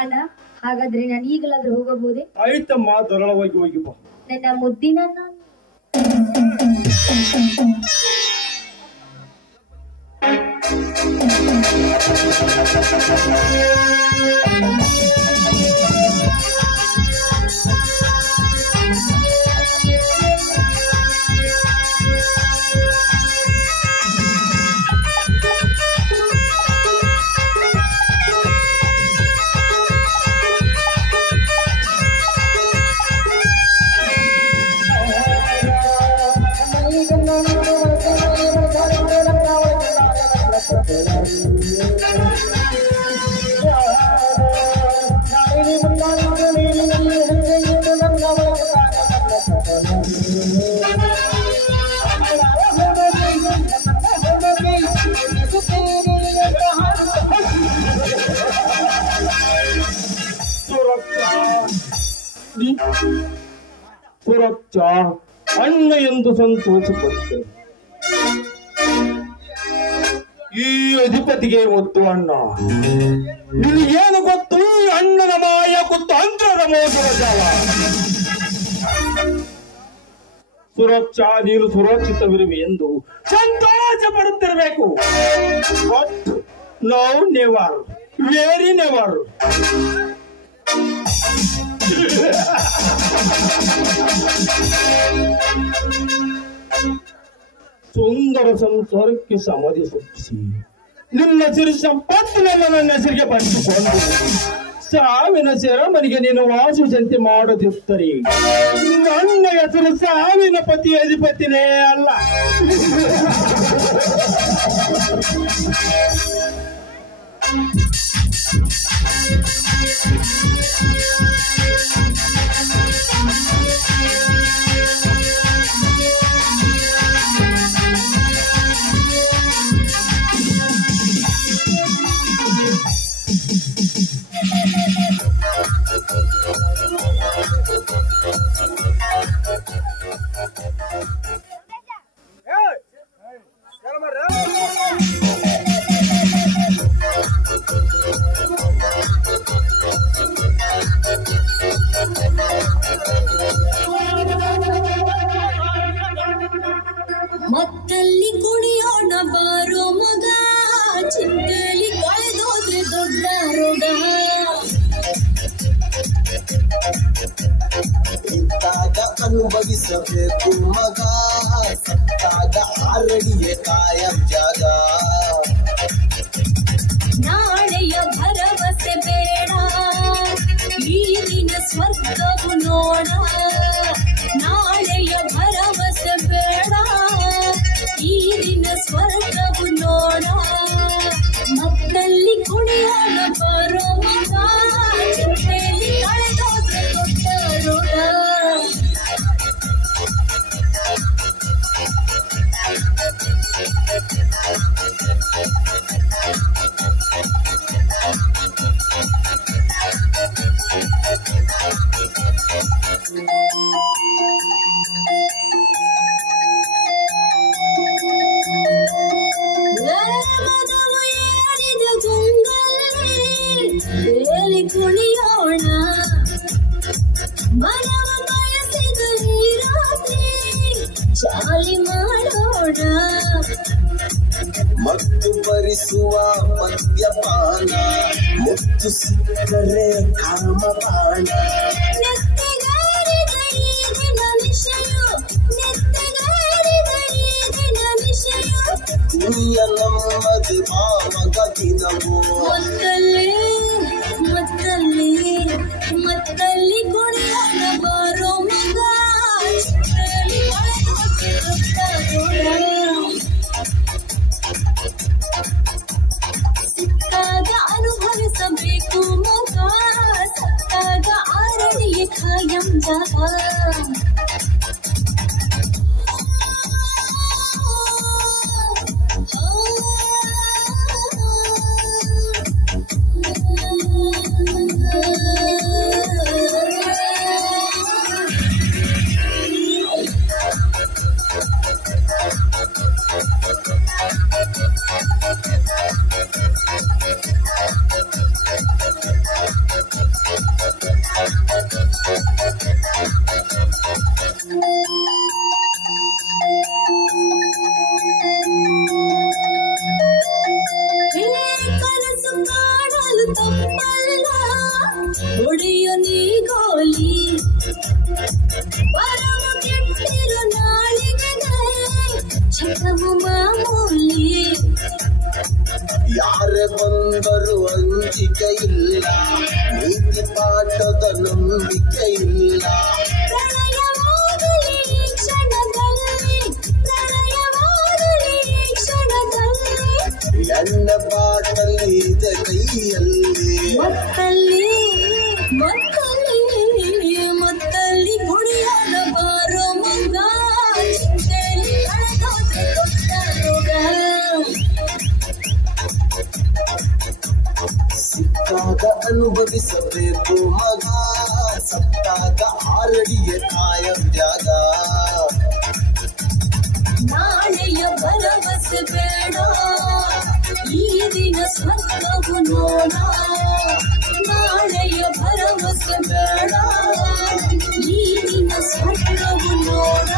ಅಣ್ಣ, ಹಾಗಾದ್ರೆ ನಾನು ಈಗಲಾದ್ರೂ ಹೋಗಬಹುದೇ? ಆಯ್ತಮ್ಮ, ದೊರಳವಾಗಿ ಹೋಗಿ ಬಾ. ನನ್ನ ಮುದ್ದಿನ ಸುರಕ್ಷಾ ಅಣ್ಣ ಎಂದು ಸಂತೋಷಪಡುತ್ತೇನೆ. ಈ ಅಧಿಪತಿಗೆ ಗೊತ್ತು ಅಣ್ಣ, ನಿನಗೇನು ಗೊತ್ತು? ಈ ಅಣ್ಣನ ಮಾಯ ಗೊತ್ತು, ಅಂತರ ಮೋಸದ ಜಾಲ. ಸುರಕ್ಷಾ, ನೀನು ಸುರಕ್ಷಿತವಿರುವೆ ಎಂದು ಸಂತೋಷ ಪಡುತ್ತಿರಬೇಕು. But now never, very never. ಸುಂದರ ಸಂಸಾರಕ್ಕೆ ಸಮಾಧಿ ಸೃಷ್ಟಿಸಿ ನಿನ್ನ ಸಿರಿ ಸಂಪತ್ತಿನೆಲ್ಲ ನನ್ನ ಹೆಸರಿಗೆ ಪಡೆದುಕೊಂಡು ಸಾವಿನ ಸೆರಮನಿಗೆ ನೀನು ವಾಸುಜಂತೆ ಮಾಡೋದಿರುತ್ತಾರೆ. ನನ್ನ ಹೆಸರು ಸಾವಿನ ಪತಿ ಅಧಿಪತಿನೇ ಅಲ್ಲ. ಮತ್ತಲ್ಲಿ ಕುಣಿಯೋಣ ಬಾರೋ ಮಗ, ಚಿಂತೆಯಲ್ಲಿ ಕಳೆದೋದ್ರೆ ದೊಡ್ಡ ರೋಗ. ಇದ್ದಾಗ ಅನುಭವಿಸಬೇಕು ಮಗ, ಸತ್ತಾಗ ಆರಡಿಯೇ ಕಾಯಂ ಜಾಗ. ನಾಳೆಯ ಭರವಸೆ ಬೇಡ, ಈಗಿನ ಸ್ವರ್ಗವು ನೋಡ. ನಾಳೆಯ ಭರವಸೆ ಬೇಡ, ಈಗಿನ ಸ್ವರ್ಗವು ನೋಡ. ಮತ್ತಲ್ಲಿ ಕುಣಿಯೋಣ ಬರೋ ಮಗ, ಚಿಂತೆಯಲ್ಲಿ ಕಳೆದೋದ್ರೆ ದೊಡ್ಡ ರೋಗ. ಖಾಲಿ ಮಾಡೋಣ. ಮತ್ತು ಭರಿಸುವ ಮದ್ಯಪಾನ ಮುತ್ತು ಸಿಕ್ಕರೆ ಕಾಮಪಾನ. ನೆತ್ತಗಾರಿದ ಈ ದಿನ ನಿಶೆಯು, ನೆತ್ತಗಾರಿದ ಈ ದಿನ ನಿಶೆಯು. ನೀಯ ನಮ್ಮದು ಭಾವಗ ದಿನವೋ. ಮತ್ತಲ್ಲಿ ಮತ್ತಲ್ಲಿ ಮತ್ತಲ್ಲಿ ಕುಣಿಯೋಣ ಬಾರೋ ಮಗ. ಚಿತ್ರದಲ್ಲಿ ಸಿಕ್ಕಾಗ ಅನುಭವಿಸಬೇಕು ಮಗ, ಸತ್ತಾಗ ಆರಡಿಯ ಖಾಯಂ ಜಾಗ. ಕನಸು ಕಾಣಲು ತಪ್ಪಲ್ಲ, ಹೊಡೆಯೋ ನೀ ಗೋಲಿ. ವರವ ಕೆಟ್ಟಿರೋ ನಾಳಿಗೆ ಚಟವು ಮಾಮೂಲಿ. ಯಾರೇ ಬಂದರೂ ಅಂಜಿಕೆ ಇಲ್ಲ, ನೀತಿ ಪಾಠದ ನಂಬಿಕೆ ಇಲ್ಲ. ಪ್ರಳಯವಾಗಲಿ ಈ ಕ್ಷಣದಲ್ಲಿ, ಪ್ರಳಯವಾಗಲಿ ಈ ಕ್ಷಣದಲ್ಲಿ. ಎಣ್ಣ ಬಾಟಲಿ ಇದೆ ಕೈಯಲ್ಲಿ. ಮತ್ತಲ್ಲಿ ಮತ್ತಲ್ಲಿ ಮತ್ತಲ್ಲಿ ಕುಡಿಯೋಣ ಬಾರೋ ಮಗ. ಚಿಂತೆಯಲ್ಲಿ ಕಳೆದೋದ್ರೆ ದೊಡ್ಡ ರೋಗ. ಸಿಕ್ಕಾಗ ಅನುಭವಿಸಬೇಕು ಮಗ, ಸತ್ತಾಗ ಆರಡಿಯ ಕಾಯಂ ಜಾಗ. ನಾಳೆಯ ಭರವಸೆ ಬೇಡ, ಈ ದಿನ ಸ್ವರ್ಗವು ನೋಡ. ನಾಳೆಯ ಭರವಸೆ ಬೇಡ, ಈ ದಿನ ಸ್ವರ್ಗವು ನೋಡ.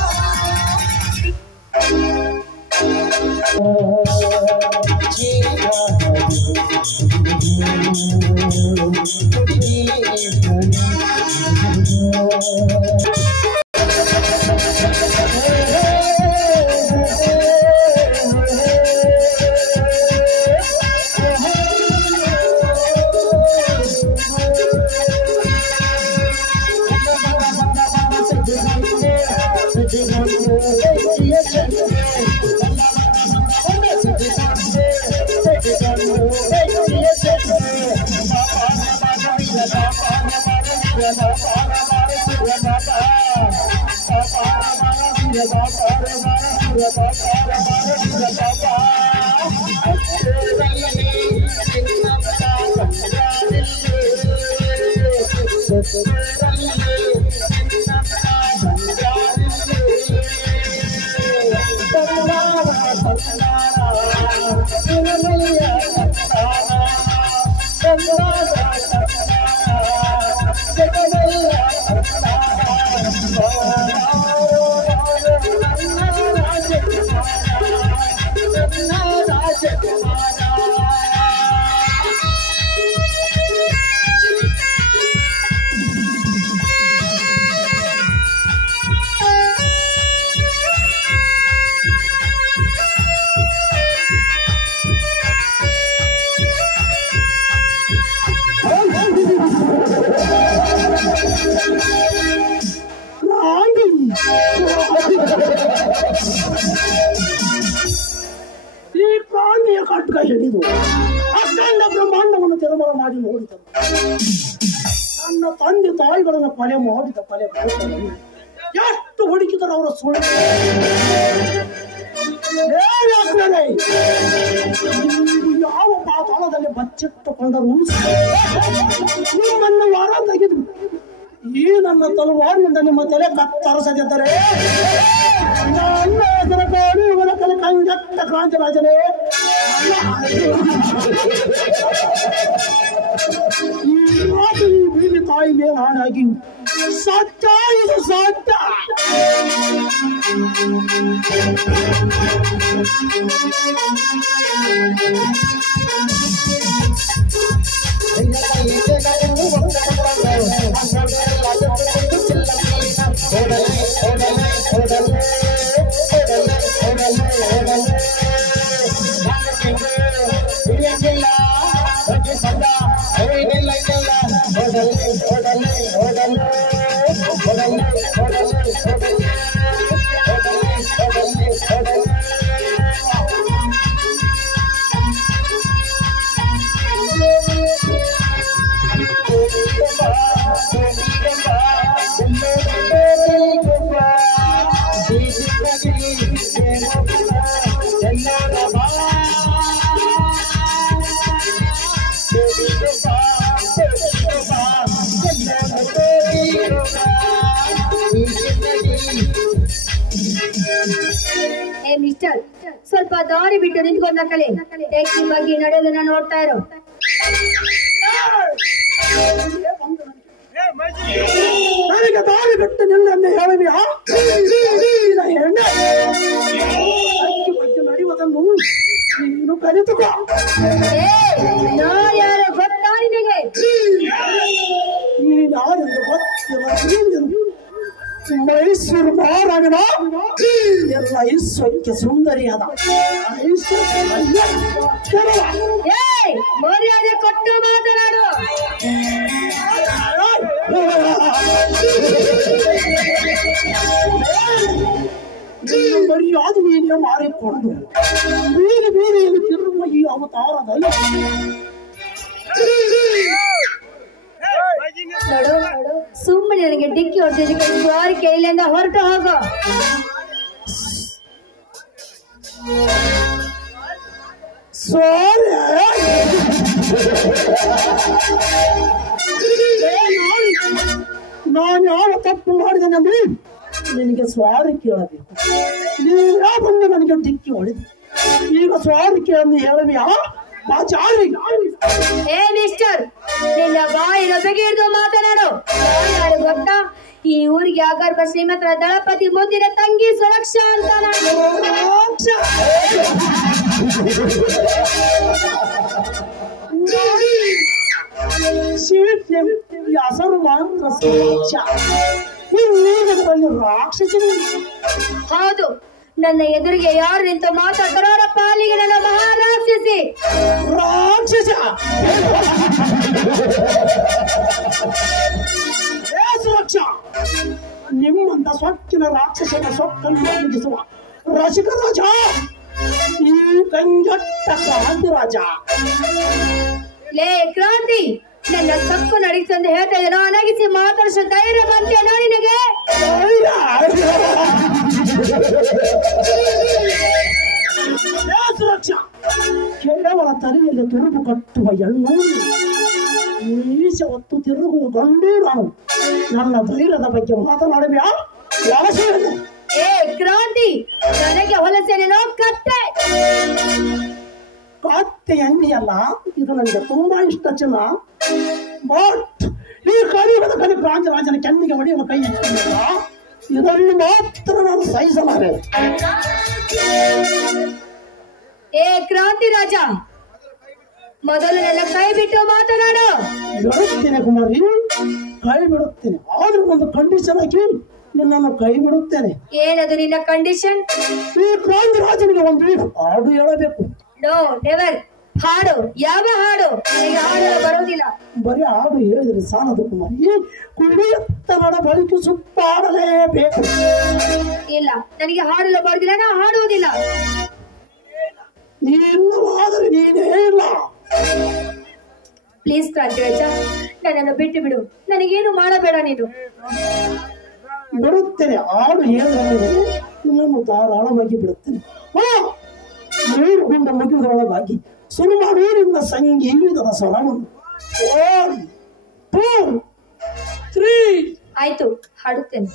ಈ ಪ್ರಾಣಿಯ ಕಟ್ಕ ಹಿಡಿದು ಅಖಂಡ ಬ್ರಹ್ಮಾಂಡವನ್ನು ತಿರುಮಲ ಮಾಡಿ ನೋಡಿದ ನನ್ನ ತಂದೆ ತಾಯಿಗಳನ್ನು ಕೊಲೆ ಮಾಡಿದ ಕೊಲೆ ಎಷ್ಟು ಹುಡುಕಿದರು ಅವರ ಸುಳ್ಳು ಯಾವ ಪಾತಾಳದಲ್ಲಿ ಬಚ್ಚಿಟ್ಟುಕೊಂಡರು ನಿಮ್ಮನ್ನು ಯಾರ ತೆಗೆದು ಈ ನನ್ನ ತಲವಾರಿನಿಂದ ನಿಮ್ಮ ತಲೆ ಕತ್ತರಿಸದಿದ್ದರೆ ನನ್ನ ಹೆಸರ ಕಾಡು ಇವರ ಕಲೆ ಕಂಜಟ್ಟ ಕ್ರಾಂತಿರಾಜನೇ ಈ ಮಾತು ಈ ಭೂಮಿ ತಾಯಿ ಮೇಲೆ ಹಾಳಾಗಿ ಸತ್ಯ ಇದು ಸತ್ಯ ಮಿಸ್ಟರ್, ಸ್ವಲ್ಪ ದಾರಿ ಬಿಟ್ಟು ನಿಂತ್ಕೊಂಡ ಕಲೆ ಟೇಕ್ಸಿ ಬಗ್ಗೆ ನಡೆಯೋದನ್ನ ನೋಡ್ತಾ ಇರೋ. ನನಗೆ ದಾರಿ ಬಿಟ್ಟು ನಿಲ್ಲಂತ ಹೇಳಿದ್ಯಾ? ನಡೆಯುವುದನ್ನು ನೀನು ಕಲಿತುಕೋ. ಯಾರು ಗೊತ್ತಾ ನಿನಗೆ? ನೀನು ಯಾರೆಂದು ಗೊತ್ತಿಲ್ಲ. ಮೈಸೂರು ಮಹಾರಾಜನ ಎಲ್ಲ ಐಶ್ವರ್ಯ ಸುಂದರಿಯಾದ ಮರ್ಯಾದೆ ಕೊಟ್ಟು ಮಾತನಾಡು. ಮರ್ಯಾದೆ ನೀನೇ ಮಾರಿಕೊಂಡು ಬೀದಿ ಬೀದಿಯಲ್ಲಿ ತಿರುಗುವ ಈ ಅವತಾರದಲ್ಲಿ ನೋಡು, ಸುಮ್ಮನೆ ನನಗೆ ಡಿಕ್ಕಿ ಹೊಡೆದಿದ್ದಕ್ಕೆ ಸಾರಿ ಕೈಲಿಂದ ಹೊರಟು ಹೋಗೋ. ಸಾರಿ, ನಾನು ಯಾವ ತಪ್ಪು ಮಾಡಿದೆನೆಂದು ನಿನಗೆ ಸ್ವಾರಿ ಕೇಳಬೇಕು. ನೀವೇ ಬಂದು ನನಗೆ ಡಿಕ್ಕಿ ಹೊಡೆದು ಈಗ ಸ್ವಾರಿ ಕೇಳಲು ಹೇಳವಿಯಾ? ಮಿಸ್ಟರ್, ನಿನ್ನ ಬಾಯಿನ ಬಗೆಯಿರಿದು ಮಾತನಾಡು. ಯಾರು ಗೊತ್ತಾ? ಈ ಊರಿಗೆ ಆಗರ್ಭ ಶ್ರೀಮಂತರ ದಳಪತಿ ಮುಂದಿನ ತಂಗಿ ಸುರಕ್ಷಾ ಅಂತ. ಹೆಸರು ಮಾತ್ರ ಸುರಕ್ಷಾ. ರಾಕ್ಷಸ. ಹೌದು, ನನ್ನ ಎದುರಿಗೆ ಯಾರು ನಿಂತು ಮಾತಾಡ್ತಾರೋ ಪಾಲಿಗೆ ನನ್ನ ಮಹಾರಾಕ್ಷಸಿ. ರಾಕ್ಷಸ ಸುರಕ್ಷಾ, ನಿಮ್ಮಂತ ಸೊಕ್ಕಿನ ರಾಕ್ಷಸನ ಸೊಕ್ಕನ್ನು ಮುಗಿಸುವ ರಸಿಕ ರಾಜ ಈ ಕಂಜಟ್ಟ ಕ್ರಾಂತಿ ರಾಜ. ಲೇ ಕ್ರಾಂತಿ, ನನ್ನ ಸೊಕ್ಕು ನಡೆಸಂದು ಹೇಳ್ತಾ ಇದ್ದೀನೋ? ಅನಗಿಸಿ ಮಾತಾಡಿಸೋ ಧೈರ್ಯ ಬಂತೇನೋ ನಿನಗೆ? ಸುರಕ್ಷಾ, ಕೇವಲ ತಲೆಯಲ್ಲಿ ತುರುಬು ಕಟ್ಟುವ ಹೆಣ್ಣು, ಮೀಸ ಹೊತ್ತು ತಿರುಗುವ ಗಂಡು ನಾನು. ನನ್ನ ಧೈರ್ಯದ ಬಗ್ಗೆ ಮಾತನಾಡುವ ಕ್ರಾಂತಿ, ನನಗೆ ಹೊಲಸೇನೇನೋ ಕತ್ತೆ. ಕತ್ತೆ ಎಣ್ಣೆಯಲ್ಲ, ಇದು ನನಗೆ ತುಂಬಾ ಇಷ್ಟ ಚಿನ್ನ. ಬಟ್ ಈ ಕಲಿಯುಗದ ಕಲಿ ಕ್ರಾಂತಿರಾಜನ ಕೆನ್ನಿಗೆ ಹೊಡೆಯುವ ಕೈ ಎತ್ತಿಲ್ಲ. ಇದನ್ನು ಮಾತ್ರ ನಾನು ಸಹಿಸಲಾರೆ. ಕ್ರಾಂತಿ ರಾಜ, ಮೊದಲು ನನ್ನ ಕೈ ಬಿಟ್ಟು ಮಾತನಾಡು. ಬಿಡುತ್ತೇನೆ ಕುಮಾರಿ, ಕೈ ಬಿಡುತ್ತೇನೆ. ಆದ್ರೂ ಒಂದು ಕಂಡೀಷನ್ ಹಾಕಿ ನಿನ್ನನ್ನು ಕೈ ಬಿಡುತ್ತೇನೆ. ಏನದು ನಿನ್ನ ಕಂಡೀಷನ್? ಈ ಕ್ರಾಂತಿರಾಜನಿಗೆ ಒಂದು ಹಾಡು ಹೇಳಬೇಕು. No never. ಹಾಡು? ಯಾವ ಹಾಡು? ನನಗೆ ಹಾಡಲು ಬರೋದಿಲ್ಲ. ಬರೀ ಹಾಡು ಹೇಳಿದ್ರೆ ಸಾಲದು ಕುಮಾರಿ, ಕುಡಿಯುತ್ತ ನಡ ಬಳಿಕ ಸುತ್ತಾಡಲೇಬೇಕು. ಇಲ್ಲ, ನನಗೆ ಹಾಡಲು ಬರೋದಿಲ್ಲ, ನಾ ಹಾಡುವುದಿಲ್ಲ. ನೀಲ್ಲವಾದರೆ ನೀನೇ ಇಲ್ಲ. ಪ್ಲೀಸ್ ಕ್ರಾಂತಿರಾಜ, ನನ್ನನ್ನು ಬಿಟ್ಟು ಬಿಡು. ನನಗೇನು ಮಾಡಬೇಡ ನೀನು. ಬಿಡುತ್ತೇನೆ. ಹಾಡು ಹೇಳಿದ್ರೆ ನಿನ್ನನ್ನು ಧಾರಾಳವಾಗಿ ಬಿಡುತ್ತೇನೆ. ನೀಡುಗೊಂಡ ಮುಗಿದೊಳಗಾಗಿ ಶುರು ಮಾಡಿ ನಿನ್ನ ಸಂಗೀತದ ಸ್ವರವನ್ನು. 1, 2, 3. ಆಯ್ತು, ಹಾಡುತ್ತೇನೆ.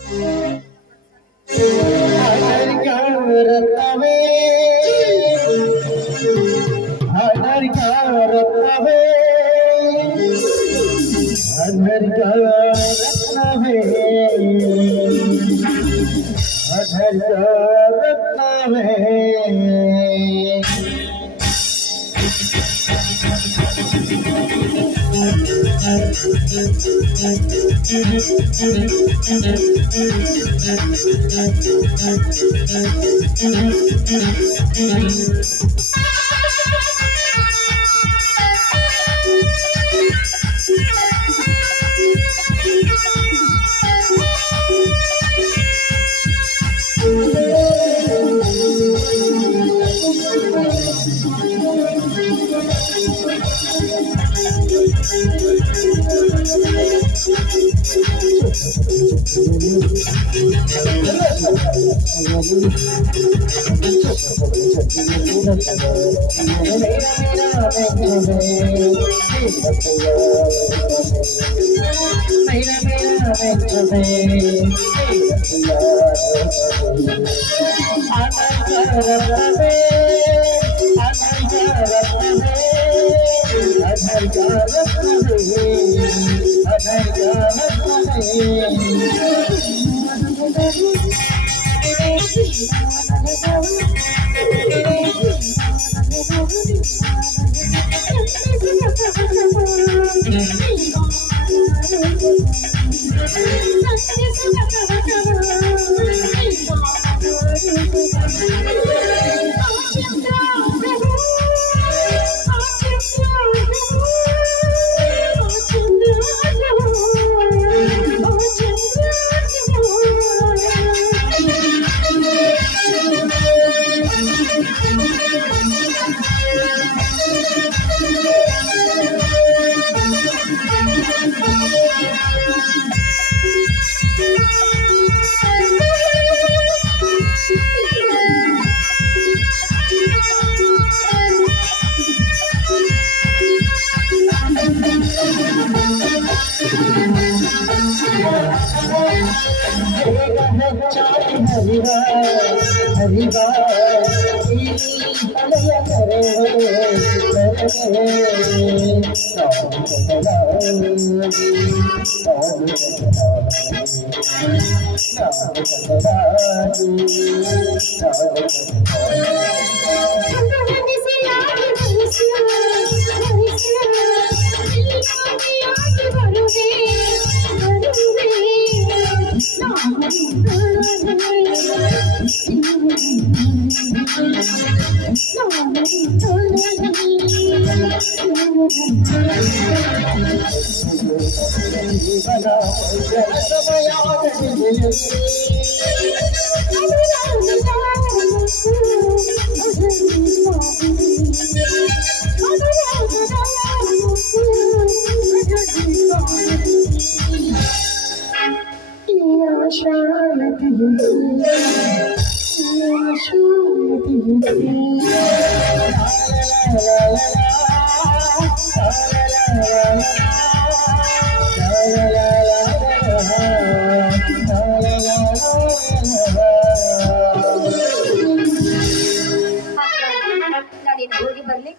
ಹೋಗಿ ಬರ್ಲಿ.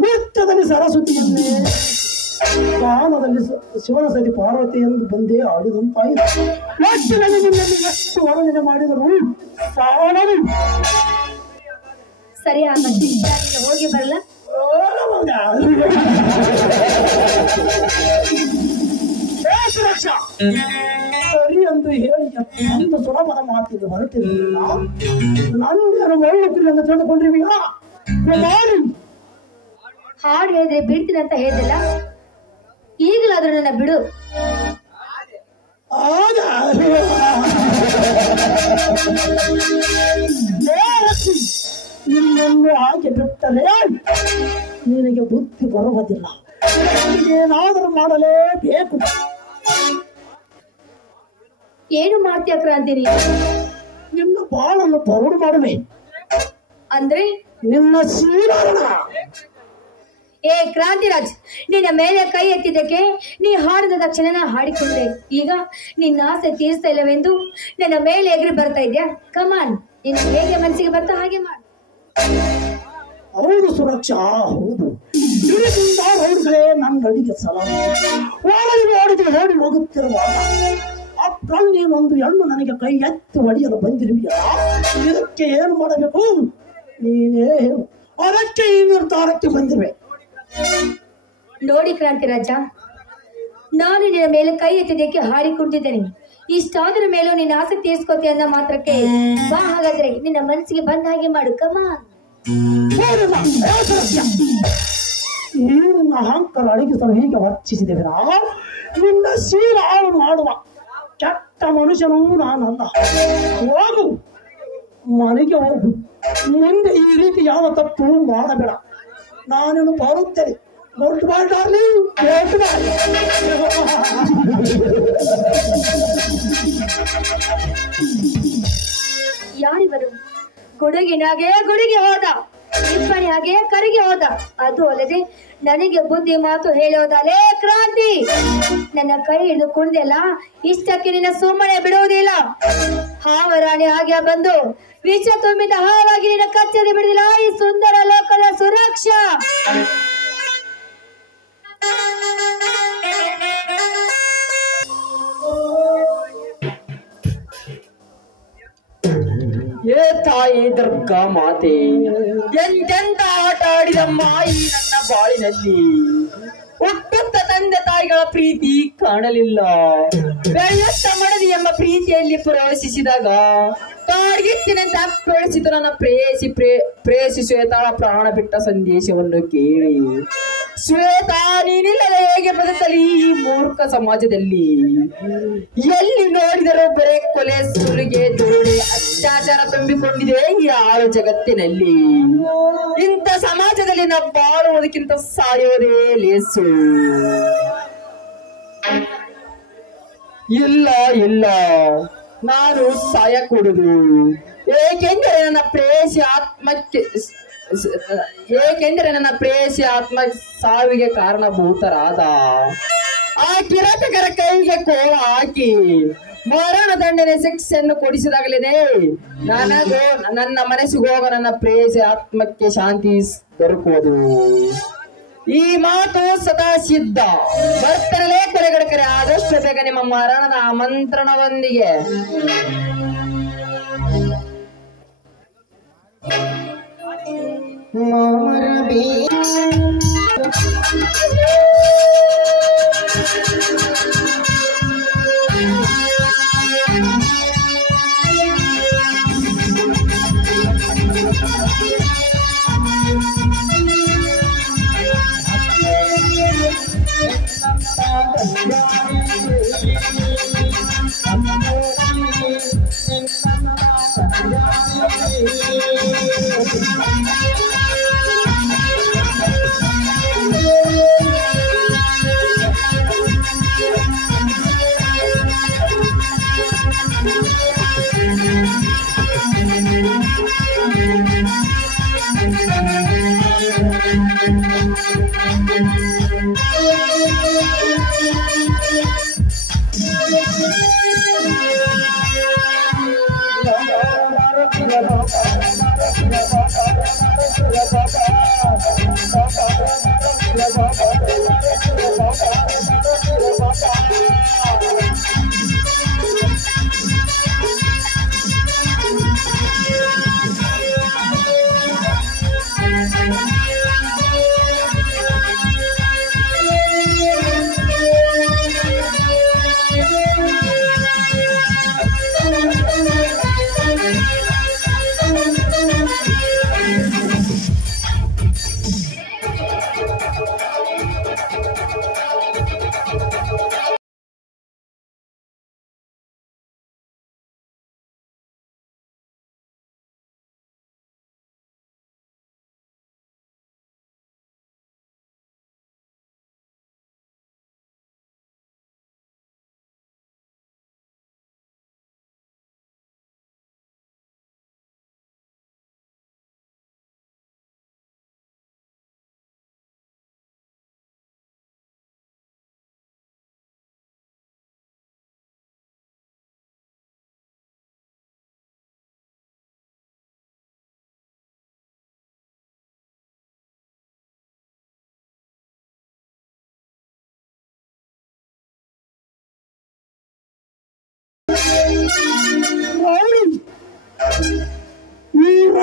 ನೃತ್ಯದಲ್ಲಿ ಸರಸ್ವತಿಯನ್ನೇ ಗಾನದಲ್ಲಿ ಶಿವನ ಸತಿ ಪಾರ್ವತಿ ಎಂದು ಬಂದೇ ಆಡಿದಂತಾಯಿತು. ಒಟ್ಟಿನಲ್ಲಿ ನಿನ್ನಲ್ಲಿ ಎಷ್ಟು ವರ್ಣನೆ ಮಾಡಿದರು ಸಾಲದು. ಸರಿ ಹಾಗಾದ್ರೆ ಹೋಗಿ ಬರಲ್ಲ. ಸರಿ ಎಂದು ಹೇಳಿ ಒಂದು ಸುಲಭದ ಮಾತಿಗೆ ಹೊರಟಿರಲಿಲ್ಲ. ನನ್ನೇನು ಒಳ್ಳೆತ್ತಿಲ್ಲ ಅಂತ ತಿಳಿದುಕೊಂಡಿರ್ತೀಯಾ? ಹಾಡು ಹೇಳಿದ್ರೆ ಬಿಡ್ತೀನಿ ಅಂತ ಹೇಳಿದಿಲ್ಲ, ಈಗಲಾದ್ರೂ ನನ್ನ ಬಿಡು. ನಿನ್ನನ್ನು ಹಾಗೆ ಬಿಟ್ಟರೆ ನಿನಗೆ ಬುದ್ಧಿ ಬರುವುದಿಲ್ಲ. ಏನಾದರೂ ಮಾಡಲೇಬೇಕು. ಏನು ಮಾಡ್ತೀಯ ಕ್ರಾಂತಿ? ನಿನ್ನ ಬಾಳನ್ನು ಬರಡು ಮಾಡುವೆ. ಅಂದ್ರೆ ನಿನ್ನ ಶ್ರೀರಾಮ. ಏ ಕ್ರಾಂತಿರಾಜ್, ನಿನ್ನ ಮೇಲೆ ಕೈ ಎತ್ತಿದ್ದಕ್ಕೆ ನೀ ಹಾಡಿದ ತಕ್ಷಣ ಹಾಡಿಕೊಂಡೆ. ಈಗ ನಿನ್ನ ಆಸೆ ತೀರಿಸ್ತಾ ಇಲ್ಲವೆಂದು ನನ್ನ ಮೇಲೆ ಎಗರಿ ಬರ್ತಾ ಇದ್ಯಾ? ಕಮಾನ್, ನಿನ್ನ ಹೇಗೆ ಮನಸ್ಸಿಗೆ ಬರ್ತಾ ಹಾಗೆ ಮಾಡು. ಹೌದು ಸುರಕ್ಷಾ, ಹೌದು. ಇದರಿಂದ ರೌಡ್ಗಳೇ ನನ್ನ ಅಡಿಗೆ ಸಲಾಮ. ಓಡಿಗೆ ಓಡಿ ಹೋಗುತ್ತಿರುವಾಗ ಅಪ್ರಲ್ಲಿ ನೀನೊಂದು ಹೆಣ್ಣು ನನಗೆ ಕೈ ಎತ್ತಿ ಹೊಡೆಯಲು ಬಂದಿರುವಿಯಾ? ಇದಕ್ಕೆ ಏನು ಮಾಡಬೇಕು ನೀನೇ ಹೇಳು. ಅದಕ್ಕೆ ಈ ನಿರ್ಧಾರಕ್ಕೆ ಬಂದಿವೆ. ನೋಡಿ ಕ್ರಾಂತಿರಾಜ, ನಾನು ನಿನ್ನ ಮೇಲೆ ಕೈ ಎತ್ತಿದ್ದಕ್ಕೆ ಹಾಡಿಕೊಂಡಿದ್ದೇನೆ. ಇಷ್ಟಾದ್ರ ಮೇಲೂ ನಿನ್ನ ಆಸೆ ತೀರ್ಸ್ಕೋತಿ ಅನ್ನೋ ಮಾತ್ರಕ್ಕೆ ಬಾ, ಹಾಗಾದ್ರೆ ನಿನ್ನ ಮನಸ್ಸಿಗೆ ಬಂದ ಹಾಗೆ ಮಾಡು. ಕಮ ಈ ನಿನ್ನ ಅಹಂಕಾರ ಅಡಗಿಸಲು ಹೀಗೆ ವರ್ತಿಸಿದ್ದೇವೆ. ನಿನ್ನ ಶೀಲ ಹಾಳು ಮಾಡುವ ಕೆಟ್ಟ ಮನುಷ್ಯನೂ ನಾನಲ್ಲ. ಹೋಗು, ಮನೆಗೆ ಹೋಗು. ಮುಂದೆ ಈ ರೀತಿ ಯಾವ ತಪ್ಪು ಮಾಡಬೇಡ. ನಾನೇನು ಬರುತ್ತೇನೆ. Good bye darling, good bye. ಯಾರಿವರು? ಗುಡುಗಿನಾಗೆ ಗುಡುಗಿ ಹೋದ, ಇಬ್ಬನಿ ಹಾಗೆ ಕರಿಗೆ ಹೋದ. ಅದು ಅಲ್ಲದೆ ನನಗೆ ಬುದ್ಧಿ ಮಾತು ಹೇಳೋದಲ್ಲೇ ಕ್ರಾಂತಿ. ನನ್ನ ಕೈ ಹಿಡಿದು ಕುಣಿದೆಲ್ಲ, ಇಷ್ಟಕ್ಕೆ ನಿನ್ನ ಸುಮ್ಮನೆ ಬಿಡುವುದಿಲ್ಲ. ಹಾವರಾಣಿ ಹಾಗೆ ಬಂದು ವಿಷ ತುಂಬಿದ ಹಾವಾಗಿ ನಿನ್ನ ಕಚ್ಚದೆ ಬಿಡುದಿಲ್ಲ ಈ ಸುಂದರ ಲೋಕದ ಸುರಕ್ಷಾ. ಏ ತಾಯಿ ದುರ್ಗಾ ಮಾತೆ, ಎಂತೆಂತ ಆಟ ಆಡಿದಮ್ಮ ಈ ನನ್ನ ಬಾಳಿನಲ್ಲಿ. ಹುಟ್ಟುತ್ತ ತಂದೆ ತಾಯಿಗಳ ಪ್ರೀತಿ ಕಾಣಲಿಲ್ಲ. ಬೆಳೆಯುತ್ತ ಮಡದಿ ಎಂಬ ಪ್ರೀತಿಯಲ್ಲಿ ಪ್ರವೇಶಿಸಿದಾಗ ಕಾಡ್ಗಿತ್ತಿನಂತೆ ಅಪ್ಪಳಿಸಿದ ನನ್ನ ಪ್ರೇಯಸಿ ಶ್ವೇತಾಳ ಪ್ರಾಣ ಬಿಟ್ಟ ಸಂದೇಶವನ್ನು ಕೇಳಿ, ಶ್ವೇತಾ ನೀನಿಲ್ಲದೆ ಹೇಗೆ ಬದುಕಲಿ ಈ ಮೂರ್ಖ ಸಮಾಜದಲ್ಲಿ? ಎಲ್ಲಿ ನೋಡಿದರೂ ಬರೇ ಕೊಲೆ, ಸುಲಿಗೆ, ದರೋಡೆ, ಅತ್ಯಾಚಾರ ತುಂಬಿಕೊಂಡಿದೆ ಈ ಆಳು ಜಗತ್ತಿನಲ್ಲಿ. ಇಂಥ ಸಮಾಜದಲ್ಲಿ ನಾವು ಬಾಳುವುದಕ್ಕಿಂತ ಸಾಯೋದೇ ಲೇಸು. ಇಲ್ಲ ಇಲ್ಲ, ನಾನು ಸಾಯಕೂಡುದು. ಏಕೆಂದರೆ ನನ್ನ ಪ್ರೇಯಸಿ ಆತ್ಮ ಸಾವಿಗೆ ಕಾರಣಭೂತರಾದ ಆ ಕಿರಾತಕರ ಕೈಗೆ ಕೋಳ ಹಾಕಿ ಮರಣ ದಂಡನೆ ಶಿಕ್ಷೆಯನ್ನು ಕೊಡಿಸಿದಾಗಲಿದೆ ನನ್ನ ಮನಸ್ಸಿಗೆ ಹೋಗ ನನ್ನ ಪ್ರೇಯಸಿ ಆತ್ಮಕ್ಕೆ ಶಾಂತಿ ದೊರಕುವುದು. ಈ ಮಾತು ಸದಾ ಸಿದ್ಧ. ಬರ್ತನಲೇ ಕೊಲೆಗಡಕರೆ, ಆದಷ್ಟು ಬೇಗ ನಿಮ್ಮ ಮರಣದ ಆಮಂತ್ರಣದೊಂದಿಗೆ.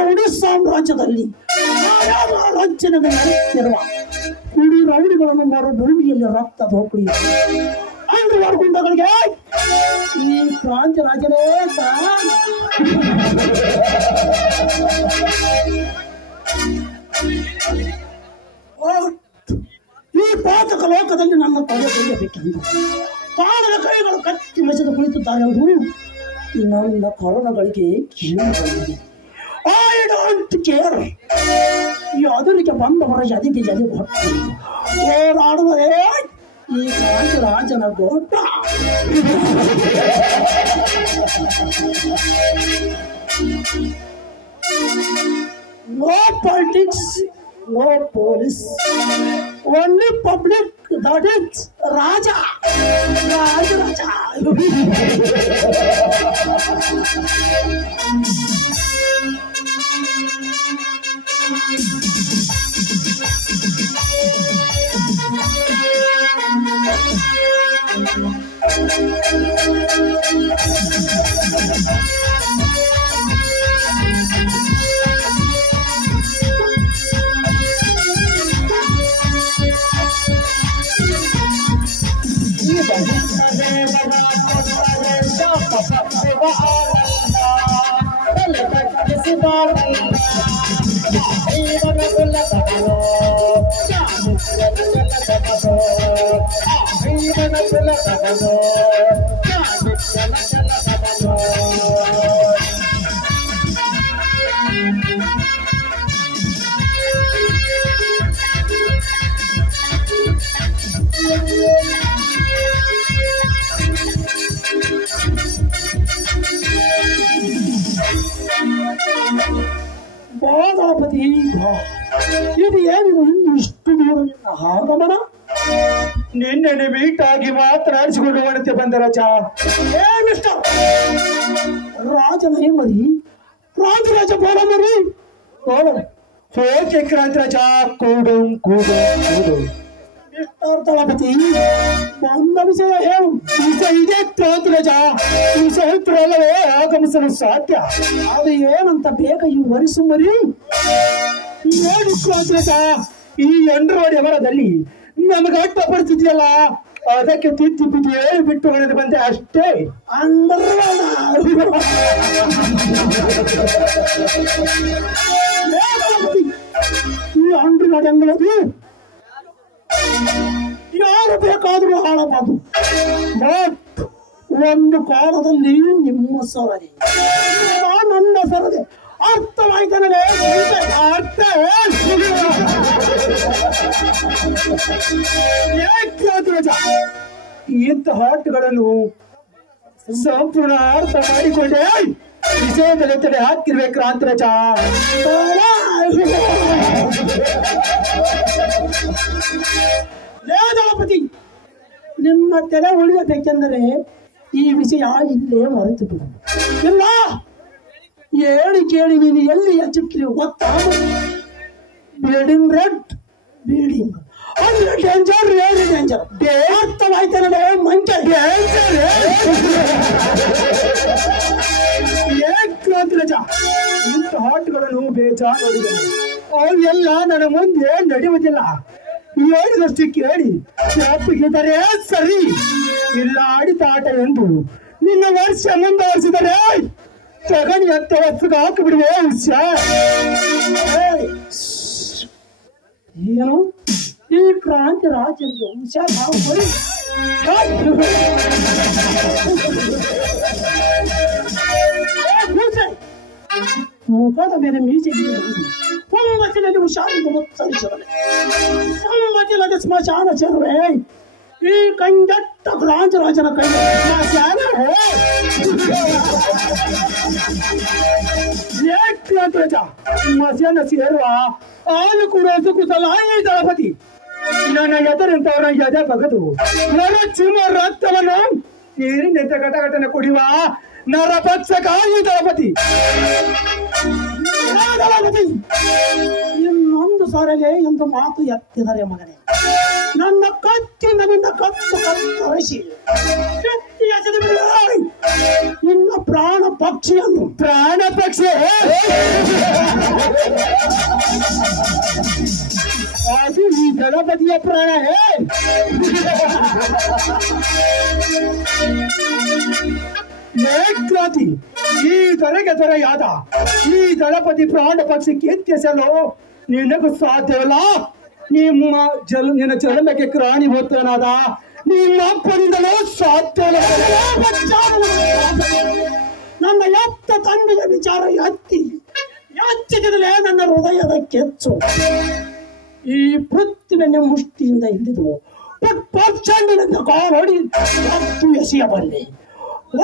ರೌಡಿ ಸಾಮ್ರಾಜ್ಯದಲ್ಲಿ ಲಾಂಛನಗಳು ನಡೆಯುತ್ತಿರುವ ಕುಡಿ ರೌಡಿಗಳನ್ನು ಮರು ಭೂಮಿಯಲ್ಲಿ ರಕ್ತ ದೋಪಡಿ ಅಂಗವಾಡ ಗುಂಡಗಳಿಗೆ ಈ ಕ್ರಾಂತಿ ರಾಜನೇ ಈ ಪಾತಕ ಲೋಕದಲ್ಲಿ ನನ್ನ ತಲೆ ತೆಗೆಯಬೇಕೆಂದು ಪಾದದ ಕೈಗಳು ಕತ್ತಿ ಮಸೆದು ಕುಳಿತಿದ್ದಾರೆ. ಅವರು ನನ್ನ ಕರುಣಗಳಿಗೆ ಕೇಳಿ ಐ ಡೋಂಟ್ ಕೇರ್. ಈ ಅದರಿಗೆ ಬಂದವರ ಜದಿಗೆ ಜದಿ ಹೊಟ್ಟು ಹೋರಾಡುವುದೇ ಈ ಕ್ರಾಂತಿ ರಾಜನ ಗೋಟ. No politics, no police, only public, that is Raja. Raja. ಬಾಲಾಪತಿ, ಇದು ಏನಿದು ಇಷ್ಟು ದೂರ ನಿನ್ನ ಆಗಮನ? ನಿನ್ನೆ ಮೀಟ್ ಆಗಿ ಮಾತನಾಡಿಸಿಕೊಂಡು ಹೊರತೆ ಬಂದ ರಾಜ. ಏ ಮಿಸ್ಟರ್ ರಾಜನ ಹೆಮ್ಮದಿ ಕ್ರಾಂತಿ ರಾಜ ಬಾಲಮರಿ ಓಕೆ ಕ್ರಾಂತಿ ರಾಜ, ಕೂಡು ಕೂಡು ಕೂಡು. ಮಿಸ್ಟರ್ ದಳಪತಿ, ಬಂದ ವಿಷಯ ಹೇಳು. ವಿಷಯ ಇದೆ ಕ್ರಾಂತಿ ರಾಜ. ವಿಷಯ ಹೇಳ್ತಿರಲ್ಲವೇ ಆಗಮಿಸಲು ಸಾಧ್ಯ. ಅದು ಏನಂತ ಬೇಗ ಈ ವರಿಸು ಮರಿ. ಏನು ಕ್ರಾಂತಿ ರಾಜ, ಈ ಎಂಡ್ರೋಡಿ ಅವರದಲ್ಲಿ ನಮಗೆ ಅಡ್ಡ ಪರಿಸ್ಥಿತಿಯಲ್ಲ, ಅದಕ್ಕೆ ತಿದ್ದಿ ಬಿದ್ದು ಹೇಳಿ ಬಿಟ್ಟು ಹೊಡೆದು ಬಂದೆ ಅಷ್ಟೇ. ಈ ಅಂಡ್ರವಾಡಿ ಅಂಗಳದು ಯಾರು ಬೇಕಾದ್ರೂ ಹಾಳಬಾರದು. ಬಟ್ ಒಂದು ಕಾಲದಲ್ಲಿ ನಿಮ್ಮ ಸರದಿ, ನನ್ನ ಸರದಿ ಅರ್ಥವಾಯ್ತಾನಲ್ಲೇ? ಅರ್ಥ ಇಂಥ ಹಾಟುಗಳನ್ನು ಸಂಪೂರ್ಣ ಅರ್ಥ ಮಾಡಿಕೊಂಡೆ ವಿಷಯದಲ್ಲಿ ತಡೆ ಹಾಕಿರ್ಬೇಕು ಕ್ರಾಂತಿ ರಾಜ. ದಳಪತಿ, ನಿಮ್ಮ ತಲೆ ಉಳಿಯಬೇಕೆಂದರೆ ಈ ವಿಷಯ ಇಲ್ಲೇ ಮರೆತು ಬಿಡು. ಇಲ್ಲ ಹೇಳಿ ಕೇಳಿ ನೀನು ಎಲ್ಲಿ ಚಿಕ್ಕಿರಿ ಗೊತ್ತಾ? ಬಿಲ್ಡಿಂಗ್ ರೆಡ್ ಬಿಲ್ಡಿಂಗ್ ಅಂದ್ರೆ ಡೇಂಜರ್, ವೆರಿ ಡೇಂಜರ್. ಅರ್ಥವಾಯ್ತಾನಲ್ಲೇ ಮಂಚ ಡೇಂಜರ್. ಕ್ರಾಂತಿ ರಾಜ, ಇಂಥ ಹಾಟುಗಳನ್ನು ಬೇಜಾರು ನೋಡಿದ್ದೇನೆ. ಅವೆಲ್ಲ ನನ್ನ ಮುಂದೆ ನಡೆಯುವುದಿಲ್ಲ. ಹೇಳಿದಷ್ಟು ಕೇಳಿ ತಪ್ಪಿಗಿದರೆ ಸರಿ, ಇಲ್ಲ ಆಡಿತಾಟ ಎಂದು ನಿನ್ನ ವರ್ಷ ಮುಂದುವರಿಸಿದರೆ ತಗಣಿ ಹತ್ತ ವಸ್ತು ಹಾಕಿಬಿಡುವೆ. ಏನು ಈ ಕ್ರಾಂತಿ ರಾಜ್ಯಕ್ಕೆ ಹುಷಾರು ಮುಖದ ಮೇಲೆ ಮೀಸೆಗೆ ಸಂವಚನದಲ್ಲಿ ಹುಷಾರಿಂದ ಮುತ್ತರಿಸಬಲ್ಲೆ. ಸಂವಚನದ ಸ್ಮಶಾನ ಸೇರುವೆ ಈ ಕಂಜಟ್ಟ ಕ್ರಾಂತಿ ರಾಜನ ಕೈ ಸ್ಮಶಾನ. ಮಸೇನ ಸೇರುವ ಹಾಲು ಕೂಡ ಕುಸಲ ಈ ದಳಪತಿ ನನ್ನ ಎದರಂತವರ ಎದೆ ಬಗದು ನರ ಚುಮ ರಕ್ತವನ್ನು ನೀರಿನಂತೆ ಘಟಘಟನೆ ಕುಡಿಯುವ ನರ ಪಕ್ಷಕ ಈ ದಳಪತಿ. ಇನ್ನೊಂದು ಸಾರಲೆ ಎಂದು ಮಾತು ಎತ್ತಿದರೆ ಮಗನೇ, ನನ್ನ ಕತ್ತಿನ ನಿನ್ನ ಕತ್ತು ಕತ್ತರಿಸಿ ಕತ್ತಿ ಎಸೆದು ಬಿಡುವೆ. ನಿನ್ನ ಪ್ರಾಣ ಪಕ್ಷಿಯನ್ನು ಪ್ರಾಣ ಪಕ್ಷಿ ಅದು ಈ ಗಣಪತಿಯ ಪ್ರಾಣ ಕ್ರಾಂತಿ ಈ ತರಗೆ ತೊರೆಯಾದ ಈ ಗಣಪತಿ ಪ್ರಾಣ ಪಕ್ಷಿ ಕೆತ್ತಿಸಲು ನಿನಗೂ ಸಾಧ್ಯವಿಲ್ಲ. ನಿನ್ನ ಜನ್ಮಕ್ಕೆ ಕಾರಣೀಭೂತನಾದ ನಿಮ್ಮ ಅಪ್ಪನಿಂದಲೂ ಸಾಧ್ಯವಿಲ್ಲ. ನನ್ನ ಎತ್ತ ತಂದೆಯ ವಿಚಾರ ಎತ್ತಿದಲೇ ನನ್ನ ಹೃದಯದ ಕೆಚ್ಚು. ಈ ಪೃಥ್ವಿಯನ್ನು ಮುಷ್ಟಿಯಿಂದ ಹಿಡಿದು ಪಟ್ಪಾಚಂಡಿನಿಂದ ಕಾರಡಿ ಹತ್ತು ಎಸೆಯಬಲ್ಲೆ.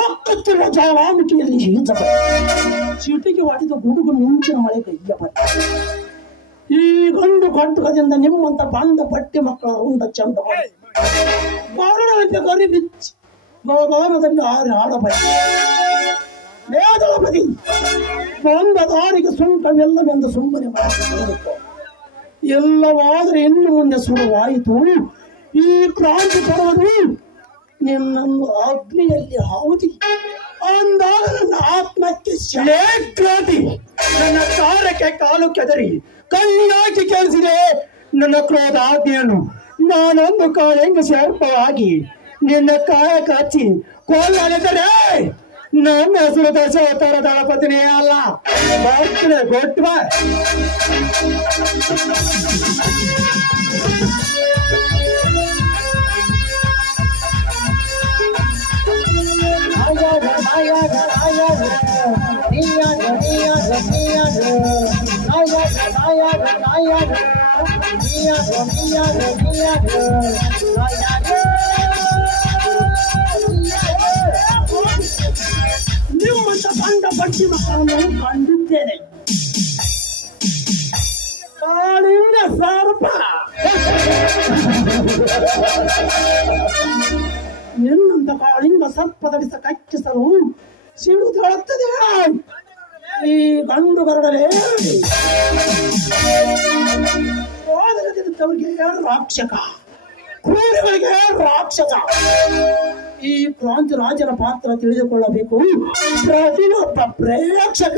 ಒಕ್ಕತ್ತಿರುವ ಜ್ವಾಲಾಮುಖಿಯಲ್ಲಿ ಈಜಬಲ್ಲೆ. ಚಿಟಿಗೆ ಹೊಡೆದ ಗುಡುಗು ಮಿಂಚಿನ ಮಳೆ ಕೈಯಬಲ್ಲೆ. ಈ ಗಂಡು ಕಟ್ಟುಕದಿಂದ ನಿಮ್ಮಂತ ಬಂದ ಬಟ್ಟೆ ಮಕ್ಕಳ ಉಂಡ ಚಂದ ಕಾರಣವಂತೆ ಕರಿ ಬಿಚ್ಚಿ ಗೋಗಾನದಲ್ಲಿ ಹಾಡಬಲ್ಲೆ. ವೇದಳಪತಿ ಬಂದ ದಾರಿಗೆ ಸುಂಕವೆಲ್ಲವೆಂದು ಸುಮ್ಮನೆ ಮಾಡಿಕೊಳ್ಳುತ್ತ ಎಲ್ಲವಾದರೆ ಇನ್ನು ಮುಂದೆ ಸುಡುವಾಯಿತು. ಈ ಕ್ರಾಂತಿ ಪರ್ವದು ನಿನ್ನನ್ನು ಅಗ್ನಿಯಲ್ಲಿ ಹಾವುದಿ ಅಂದಾಗ ನನ್ನ ಆತ್ಮಕ್ಕೆ ಕ್ರಾಂತಿ ನನ್ನ ಕಾರ್ಯಕ್ಕೆ ಕಾಲು ಕೆದರಿ ಕಣ್ಣಾಕಿ ಕೇಳಿಸಿದೆ ನನ್ನ ಕ್ರೋಧ ಆಜ್ಞೆಯನ್ನು. ನಾನೊಂದು ಕಾಲೆಂಗು ಸರ್ಪವಾಗಿ ನಿನ್ನ ಕಾಯ ಕಚ್ಚಿ ಕೊಲ್ಲಲಿದ್ದರೆ ನನ್ನ ಹೆಸರು ದಶಾವತಾರ ದಳಪತಿನೇ ಅಲ್ಲ. ಬರ್ತದೆ ಗೊಟ್ಟು ಬಾ. ನಿಮ್ಮಂತ ಬಂಡ ಬಟ್ಟಿ ಮಕ್ಕಳನ್ನು ಕಂಡಿದ್ದೇನೆ. ಕಾಳಿಂಗ ಸರ್ಪ ನಿನ್ನಂತ ಕಾಳಿಂಗ ಸರ್ಪದ ವಿಷ ಕಚ್ಚಿಸಲು ಸಿಡುತ್ತಳುತ್ತದೆ ಈ ಗಂಡು ಗರಡಲೇ. ಸೋದರದಿದ್ದವರಿಗೆ ರಾಕ್ಷಕ, ಕ್ರೂರಿಗಳಿಗೆ ರಾಕ್ಷಸ. ಈ ಕ್ರಾಂತಿ ರಾಜನ ಪಾತ್ರ ತಿಳಿದುಕೊಳ್ಳಬೇಕು ಪ್ರತಿಯೊಬ್ಬ ಪ್ರೇಕ್ಷಕ.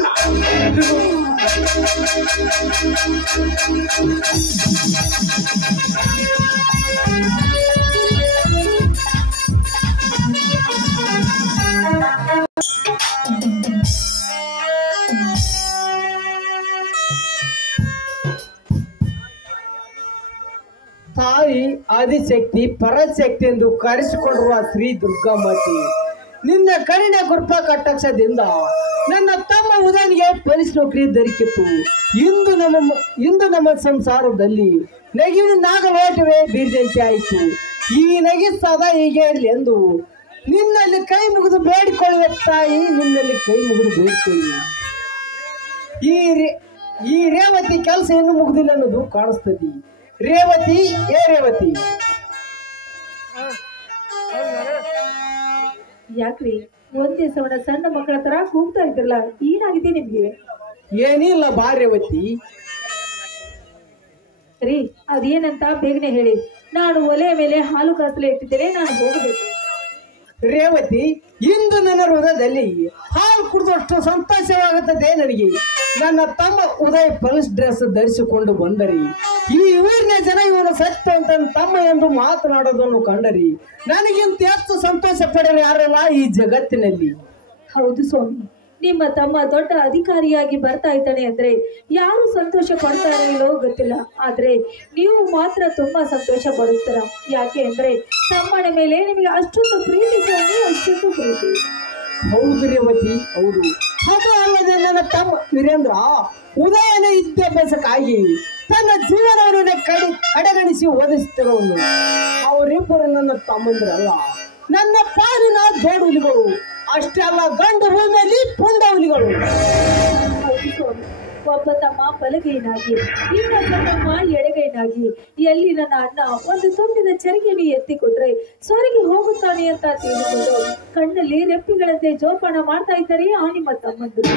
ತಾಯಿ ಆದಿಶಕ್ತಿ ಪರಾಶಕ್ತಿ ಎಂದು ಕರೆಸಿಕೊಂಡಿರುವ ಶ್ರೀ ದುರ್ಗಾಮಾತೆ ನಿನ್ನ ಕರುಣೆ ಕೃಪಾ ಕಟಾಕ್ಷದಿಂದ ನನ್ನ ತಮ್ಮ ಉದಯನಿಗೆ ಪೊಲೀಸ್ ನೌಕರಿ ದೊರಕಿತ್ತು. ಇಂದು ನಮ್ಮ ಸಂಸಾರದಲ್ಲಿ ನಗಿನ ನಾಗಲೋಟವೇ ಬೀರಿದಂತೆ ಆಯಿತು. ಈ ನಗಿ ಸದಾ ಹೀಗೆ ಇರಲಿ ಎಂದು ನಿನ್ನಲ್ಲಿ ಕೈ ಮುಗಿದು ಬೇಡಿಕೊಳ್ಳುವ ತಾಯಿ, ನಿನ್ನಲ್ಲಿ ಕೈ ಮುಗಿದು ಬೇಡಿಕೊಳ್ಳಿ. ಈ ರೇವತಿ ಕೆಲಸ ಏನು ಮುಗುದಿಲ್ಲ ಅನ್ನೋದು ಕಾಣಿಸ್ತದೆ. ರೇವತಿ ರೇವತಿ ಯಾಕ್ರಿ ಒಂದೇ ಸವಣ ಸಣ್ಣ ಮಕ್ಕಳ ತರ ಕೂಗ್ತಾ ಇದ್ರಲ್ಲ, ಏನಾಗಿದೆ ನಿಮ್ಗೆ? ಏನಿಲ್ಲ ಬಾ ರೇವತಿ. ರೀ ಅದೇನಂತ ಬೇಗನೆ ಹೇಳಿ, ನಾನು ಒಲೆಯ ಮೇಲೆ ಹಾಲು ಕಾಸಲೆ ಇಟ್ಟಿದ್ದೇನೆ, ನಾನು ಹೋಗಬೇಕು. ರೇವತಿ, ಇಂದು ನನ್ನ ಹೃದಯದಲ್ಲಿ ಹಾಲು ಕುಡಿದಷ್ಟು ಸಂತೋಷವಾಗುತ್ತದೆ ನನಗೆ. ನನ್ನ ತಮ್ಮ ಉದಯ್ ಪೊಲೀಸ್ ಡ್ರೆಸ್ ಧರಿಸಿಕೊಂಡು ಬಂದರಿ. ಈ ಊರಿನ ಜನ ಇವನು ಸತ್ಯ ಅಂತ ತಮ್ಮ ಎಂದು ಮಾತನಾಡೋದನ್ನು ಕಂಡರಿ. ನನಗಿಂತ ಹೆಚ್ಚು ಸಂತೋಷ ಪಡೆಯಲು ಯಾರಲ್ಲ ಈ ಜಗತ್ತಿನಲ್ಲಿ. ಹೌದು ಸ್ವಾಮಿ, ನಿಮ್ಮ ತಮ್ಮ ದೊಡ್ಡ ಅಧಿಕಾರಿಯಾಗಿ ಬರ್ತಾ ಇದ್ದಾನೆ ಅಂದ್ರೆ ಯಾರು ಸಂತೋಷ ಪಡ್ತಾರೋ ಇಲ್ಲೋ ಗೊತ್ತಿಲ್ಲ, ಆದ್ರೆ ನೀವು ಮಾತ್ರ ತುಂಬಾ ಸಂತೋಷ ಪಡುತ್ತೀರ. ಯಾಕೆ ಅಂದ್ರೆ ತಮ್ಮನ ಮೇಲೆ ನಿಮಗೆ ಅಷ್ಟೊಂದು ಪ್ರೀತಿ ಸ್ವಾಮಿ, ಅಷ್ಟೊಂದು ಪ್ರೀತಿ. ಹೌದು ರೇವತಿ, ಹೌದು. ಅದು ಅಲ್ಲದೆ ನನ್ನ ತಮ್ಮ ವೀರೇಂದ್ರ ಉದಯನ ವಿದ್ಯಾಭ್ಯಾಸಕ್ಕಾಗಿ ತನ್ನ ಜೀವನವನ್ನು ಕಡೆಗಣಿಸಿ ಓದಿಸುತ್ತಿರುವನು. ಅವರಿಬ್ಬರು ನನ್ನ ತಮ್ಮಂದಿರಲ್ಲ, ನನ್ನ ಪಾಲಿನ ಜೋಡುಲಿಗಳು. ಅಷ್ಟೇ ಅಲ್ಲ, ಗಂಡು ಭೂಮಿಯಲ್ಲಿ ಪುಂಡವುಲಿಗಳು. ಒಬ್ಬ ತಮ್ಮ ಬಲಗೈನಾಗಿ, ಇನ್ನೊಬ್ಬ ತಮ್ಮ ಎಡಗೈನಾಗಿ. ಎಲ್ಲಿ ನನ್ನ ಅಣ್ಣ ಒಂದು ತುಂಬಿದ ಚರಿಗೆಯನ್ನು ಎತ್ತಿಕೊಟ್ರೆ ಸ್ವರ್ಗೆ ಹೋಗುತ್ತಾನೆ ಅಂತ ತಿಳಿದುಕೊಂಡು ಕಣ್ಣಲ್ಲಿ ರೆಪ್ಪಿಗಳಂತೆ ಜೋಪಾನ ಮಾಡ್ತಾ ಇದ್ದಾರೆ ಆ ನಿಮ್ಮ ತಮ್ಮಂದಿರು.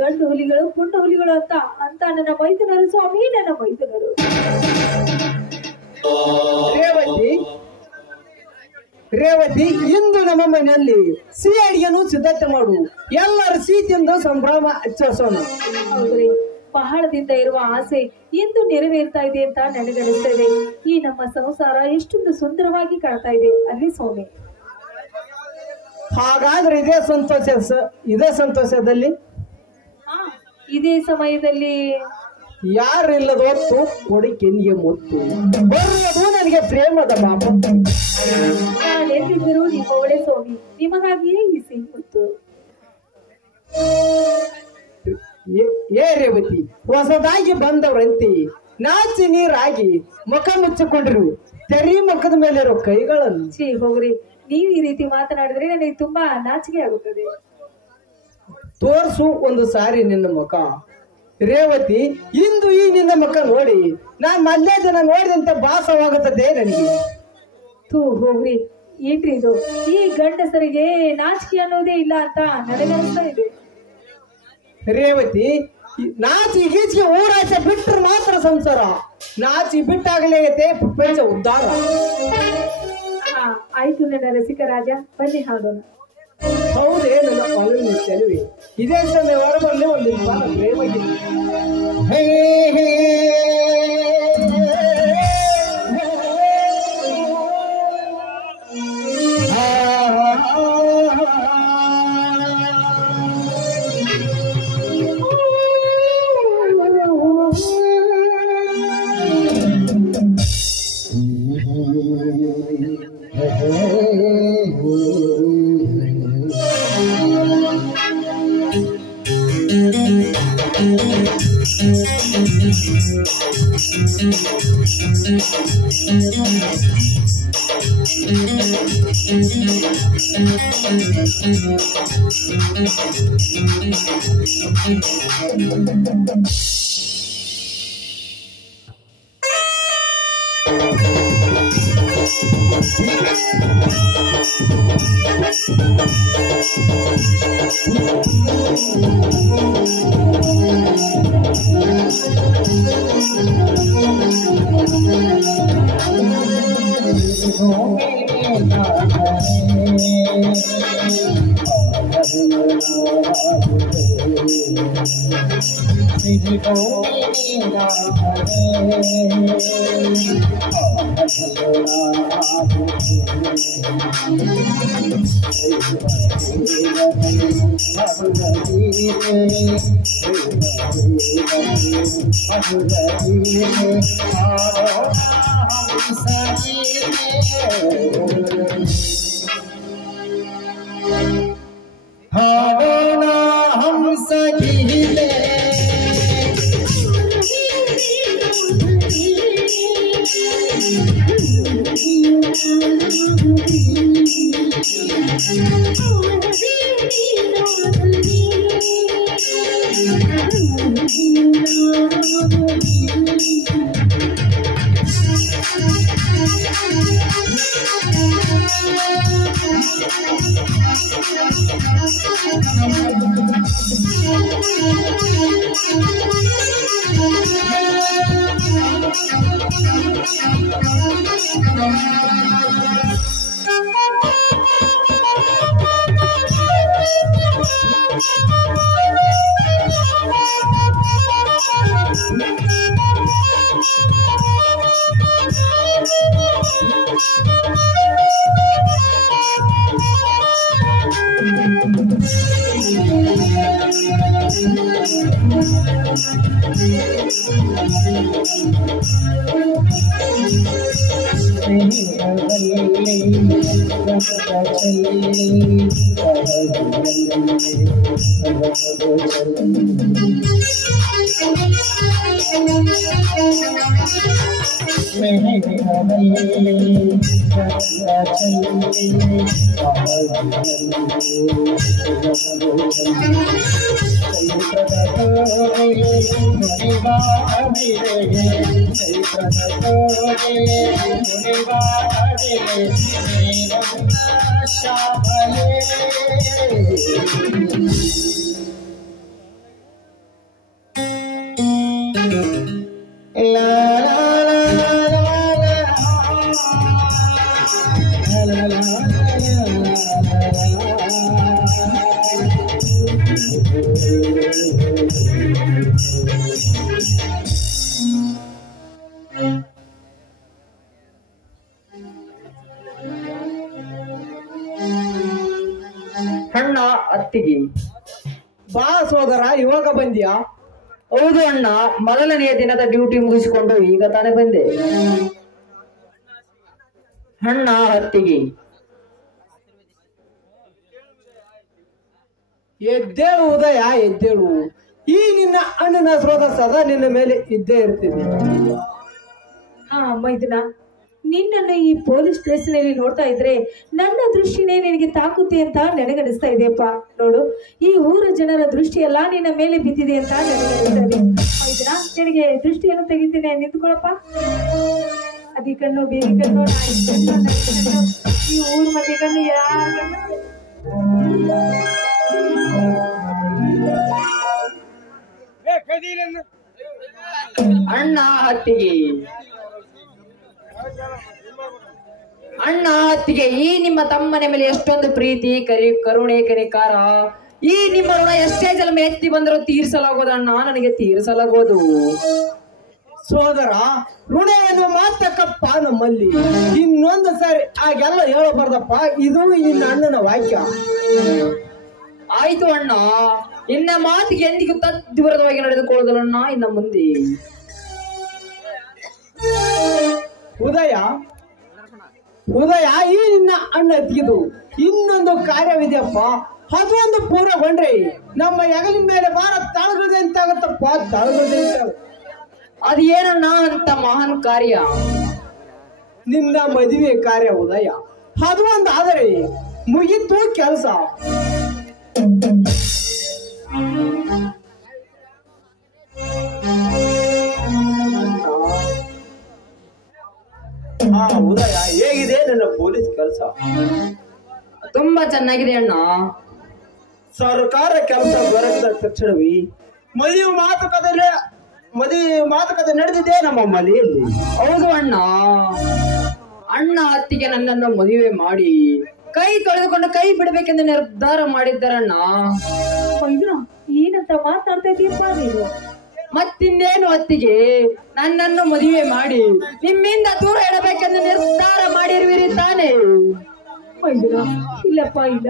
ಗಂಡು ಹುಲಿಗಳು ಪುಂಡ ಹುಲಿಗಳು ಅಂತ ನನ್ನ ಮೈದುನರು ಸ್ವಾಮಿ, ನನ್ನ ಮೈದುನರು. ರೇವತಿ, ರೇವತಿ, ಇಂದು ನಮ್ಮ ಮನೆಯಲ್ಲಿ ಸಿಹಿ ಅಡಿಗೆನು ಸಿದ್ಧತೆ ಮಾಡು. ಎಲ್ಲರ ಸಿಹಿಯಿಂದ ಸಂಭ್ರಮ ಆಚರಿಸೋಣ. ಹೌದ್ರಿ, ಬಹಳದಿಂದ ಇರುವ ಆಸೆ ಇಂದು ನೆರವೇರ್ತಾ ಇದೆ ಅಂತ ನನಗನಿಸ್ತಾ ಇದೆ. ಈ ನಮ್ಮ ಸಂಸಾರ ಎಷ್ಟೊಂದು ಸುಂದರವಾಗಿ ಕಾಣ್ತಾ ಇದೆ ಅಲ್ಲಿ ಸ್ವಾಮಿ. ಹಾಗಾದ್ರೆ ಇದೇ ಸಂತೋಷದಲ್ಲಿ ಇದೇ ಸಮಯದಲ್ಲಿ ಯಾರಿಲ್ಲದ ಹೊತ್ತು ಕೊಡಿ ಕೆನ್ನಿಗೆ ಮುತ್ತು ಬರುವುದು ನನಗೆ ಪ್ರೇಮದ ಪಾಪ. ನಾನೆಂದಿದ್ದರೂ ನಿಮ್ಮ ಒಳ್ಳೆ ಸ್ವಾಮಿ, ನಿಮಗಾಗಿಯೇ ಈ ಸಿಹಿ ಮುತ್ತು. ಏ ರೇವತಿ, ಹೊಸದಾಗಿ ಬಂದವರಂತೆ ನಾಚಿ ನೀರಾಗಿ ಮುಖ ಮುಚ್ಚಿಕೊಂಡಿರು. ತೆರಿ ಮುಖದ ಮೇಲಿರೋ ಕೈಗಳನ್ನು ಛೀ ಹೋಗ್ರಿ, ನೀವು ಈ ರೀತಿ ಮಾತನಾಡಿದ್ರೆ ನನಗೆ ತುಂಬಾ ನಾಚಿಕೆ ಆಗುತ್ತದೆ. ತೋರ್ಸು ಒಂದು ಸಾರಿ ನಿನ್ನ ಮುಖ. ರೇವತಿ, ಇಂದು ಈ ನಿನ್ನ ಮುಖ ನೋಡಿ ನಾನ್ ಮೊದಲೇ ಜನ ನೋಡಿದಂತೆ ಭಾಸವಾಗುತ್ತದೆ ನನಗೆ. ತೂ ಹೋಗ್ರಿ, ಏನ್ರಿ ಇದು? ಈ ಗಂಡಸರಿಗೆ ನಾಚಿಕೆ ಅನ್ನೋದೇ ಇಲ್ಲ ಅಂತ ನನಗನ್ನಿಸ್ತಾ ಇದೆ. ರೇವತಿ, ನಾಚಿ ಗೀಚಿಗೆ ಊರಾಚೆ ಬಿಟ್ಟರೆ ಮಾತ್ರ ಸಂಸಾರ. ನಾಚಿ ಬಿಟ್ಟಾಗಲೇ ಪ್ರಪಂಚ ಉದ್ಧಾರ. ಹಾ ಆಯ್ತು ನನ್ನ ರಸಿಕ ರಾಜ, ಬನ್ನಿ ಹಾಡೋಣ. ಹೌದೇ ನನ್ನ ಒಲವಿನ ಚೆಲುವೆ, ಇದೇ ಸಮಯ ಹೊರಬರಲಿ ಒಂದು ಕಾಲ ಪ್ರೇಮ ಗೀತೆ. ಹೇ ಹೇ ಅಣ್ಣ ಅತ್ತಿಗೆ. ಬಾ ಸೋದರ, ಇವಾಗ ಬಂದ್ಯಾ? ಹೌದು ಅಣ್ಣ, ಮೊದಲನೆಯ ದಿನದ ಡ್ಯೂಟಿ ಮುಗಿಸಿಕೊಂಡು ಈಗ ತಾನೇ ಬಂದೆ. ಅಣ್ಣ ಅತ್ತಿಗೆ. ಎದ್ದೇಳು ಉದಯ, ಎದ್ದೇಳು. ಈ ನಿನ್ನ ಅಣ್ಣನ ಸ್ರೋತ ಸದಾ ನಿನ್ನ ಮೇಲೆ ಇದ್ದೇ ಇರ್ತೀನಿ. ಹಾ ಮೈದುನ, ನಿನ್ನನ್ನು ಈ ಪೊಲೀಸ್ ಸ್ಟೇಷನ್ ಅಲ್ಲಿ ನೋಡ್ತಾ ಇದ್ರೆ ನನ್ನ ದೃಷ್ಟಿನೇ ನಿನಗೆ ತಾಕುತ್ತೆ ಅಂತ ನನಗನಿಸ್ತಾ ಇದೆಯಪ್ಪ. ನೋಡು, ಈ ಊರ ಜನರ ದೃಷ್ಟಿ ಎಲ್ಲ ನಿನ್ನ ಮೇಲೆ ಬಿದ್ದಿದೆ ಅಂತ ನನಗನಿಸ್ತಾ ಇದೆ. ಮೈದುನ, ನಿನಗೆ ದೃಷ್ಟಿಯನ್ನು ತೆಗಿತೀನಿ, ನಿಂತ್ಕೊಳಪ್ಪ. ಅದಿ ಕಣ್ಣು, ಬೇರೆ ಕಣ್ಣು, ನಾಯಿ ಕಣ್ಣು, ನರಿ ಕಣ್ಣು, ಈ ಊರ್ ಮಂದಿ ಕಣ್ಣು, ಯಾರ ಕಣ್ಣು? ಅಣ್ಣ ಅತ್ತಿಗೆ. ಅಣ್ಣ ಅತ್ತಿಗೆ, ಈ ನಿಮ್ಮ ತಮ್ಮನ ಮೇಲೆ ಎಷ್ಟೊಂದು ಪ್ರೀತಿ ಕರುಣೆ ಕನಿಕಾರ. ಈ ನಿಮ್ಮ ಋಣ ಎಷ್ಟೇ ಜನ್ಮ ಎತ್ತಿ ಬಂದರೂ ತೀರಿಸಲಾಗೋದು ಅಣ್ಣ, ನನಗೆ ತೀರಿಸಲಾಗೋದು. ಸೋದರ, ಋಣ ಎನ್ನುವ ಮಾತಕ್ಕಪ್ಪ ನಮ್ಮಲ್ಲಿ. ಇನ್ನೊಂದು ಸಾರಿ ಹಾಗೆಲ್ಲ ಹೇಳಬಾರ್ದಪ್ಪ, ಇದು ನಿನ್ನ ಅಣ್ಣನ ವಾಕ್ಯ. ಆಯ್ತು ಅಣ್ಣ, ಇನ್ನ ಮಾತಿಗೆ ಎಂದಿಗೂ ತದ್ವಿರುದ್ಧವಾಗಿ ನಡೆದುಕೊಳ್ಳೋದಣ್ಣ ಇನ್ನ ಮುಂದೆ. ಉದಯ, ಉದಯ, ಈ ನಿನ್ನ ಅಣ್ಣ ಎತ್ತಿದು ಇನ್ನೊಂದು ಕಾರ್ಯವಿದೆಯಪ್ಪ. ಅದೊಂದು ಪೂರ್ಣಗೊಂಡ್ರೆ ನಮ್ಮ ಹೆಗಲಿನ ಮೇಲೆ ಭಾರ ತಾಳಗದೆ ಅಂತಾಗತ್ತಪ್ಪ, ತಾಳಗದೆ ಅಂತ. ಅದೇನಣ್ಣ ಅಂತ ಮಹಾನ್ ಕಾರ್ಯ? ನಿನ್ನ ಮದುವೆ ಕಾರ್ಯ ಉದಯ. ಅದು ಒಂದು ಆದರೆ ಮುಗಿತು ಕೆಲಸ. ಹಾ ಉದಯ, ಹೇಗಿದೆ ನನ್ನ ಪೊಲೀಸ್ ಕೆಲಸ? ತುಂಬಾ ಚೆನ್ನಾಗಿದೆ ಅಣ್ಣ. ಸರ್ಕಾರ ಕೆಲಸ ದೊರಕಿದ ತಕ್ಷಣವೇ ಮದುವೆ ಮಾತುಕತೆ ನಡೆದಿದೆ ನಮ್ಮ ಮನೆಯಲ್ಲಿ. ಹೌದು ಅಣ್ಣ. ಅಣ್ಣ ಅತ್ತಿಗೆ ನನ್ನನ್ನು ಮದುವೆ ಮಾಡಿ ಕೈ ತೊಳೆದುಕೊಂಡು ಕೈ ಬಿಡಬೇಕೆಂದು ನಿರ್ಧಾರ ಮಾಡಿದ್ದಾರಣ್ಣ. ಮೈದುನ, ಏನಂತ ಮಾತಾಡ್ತಾ ಇದೀಯಪ್ಪ ನೀನು? ಮತ್ತಿನ್ನೇನು ಅತ್ತಿಗೆ, ನನ್ನನ್ನು ಮದುವೆ ಮಾಡಿ ನಿಮ್ಮಿಂದ ದೂರ ಇಡಬೇಕೆಂದು ನಿರ್ಧಾರ ಮಾಡಿರುವಿರಿ ತಾನೇ? ಮೈದುನ, ಇಲ್ಲಪ್ಪ ಇಲ್ಲ.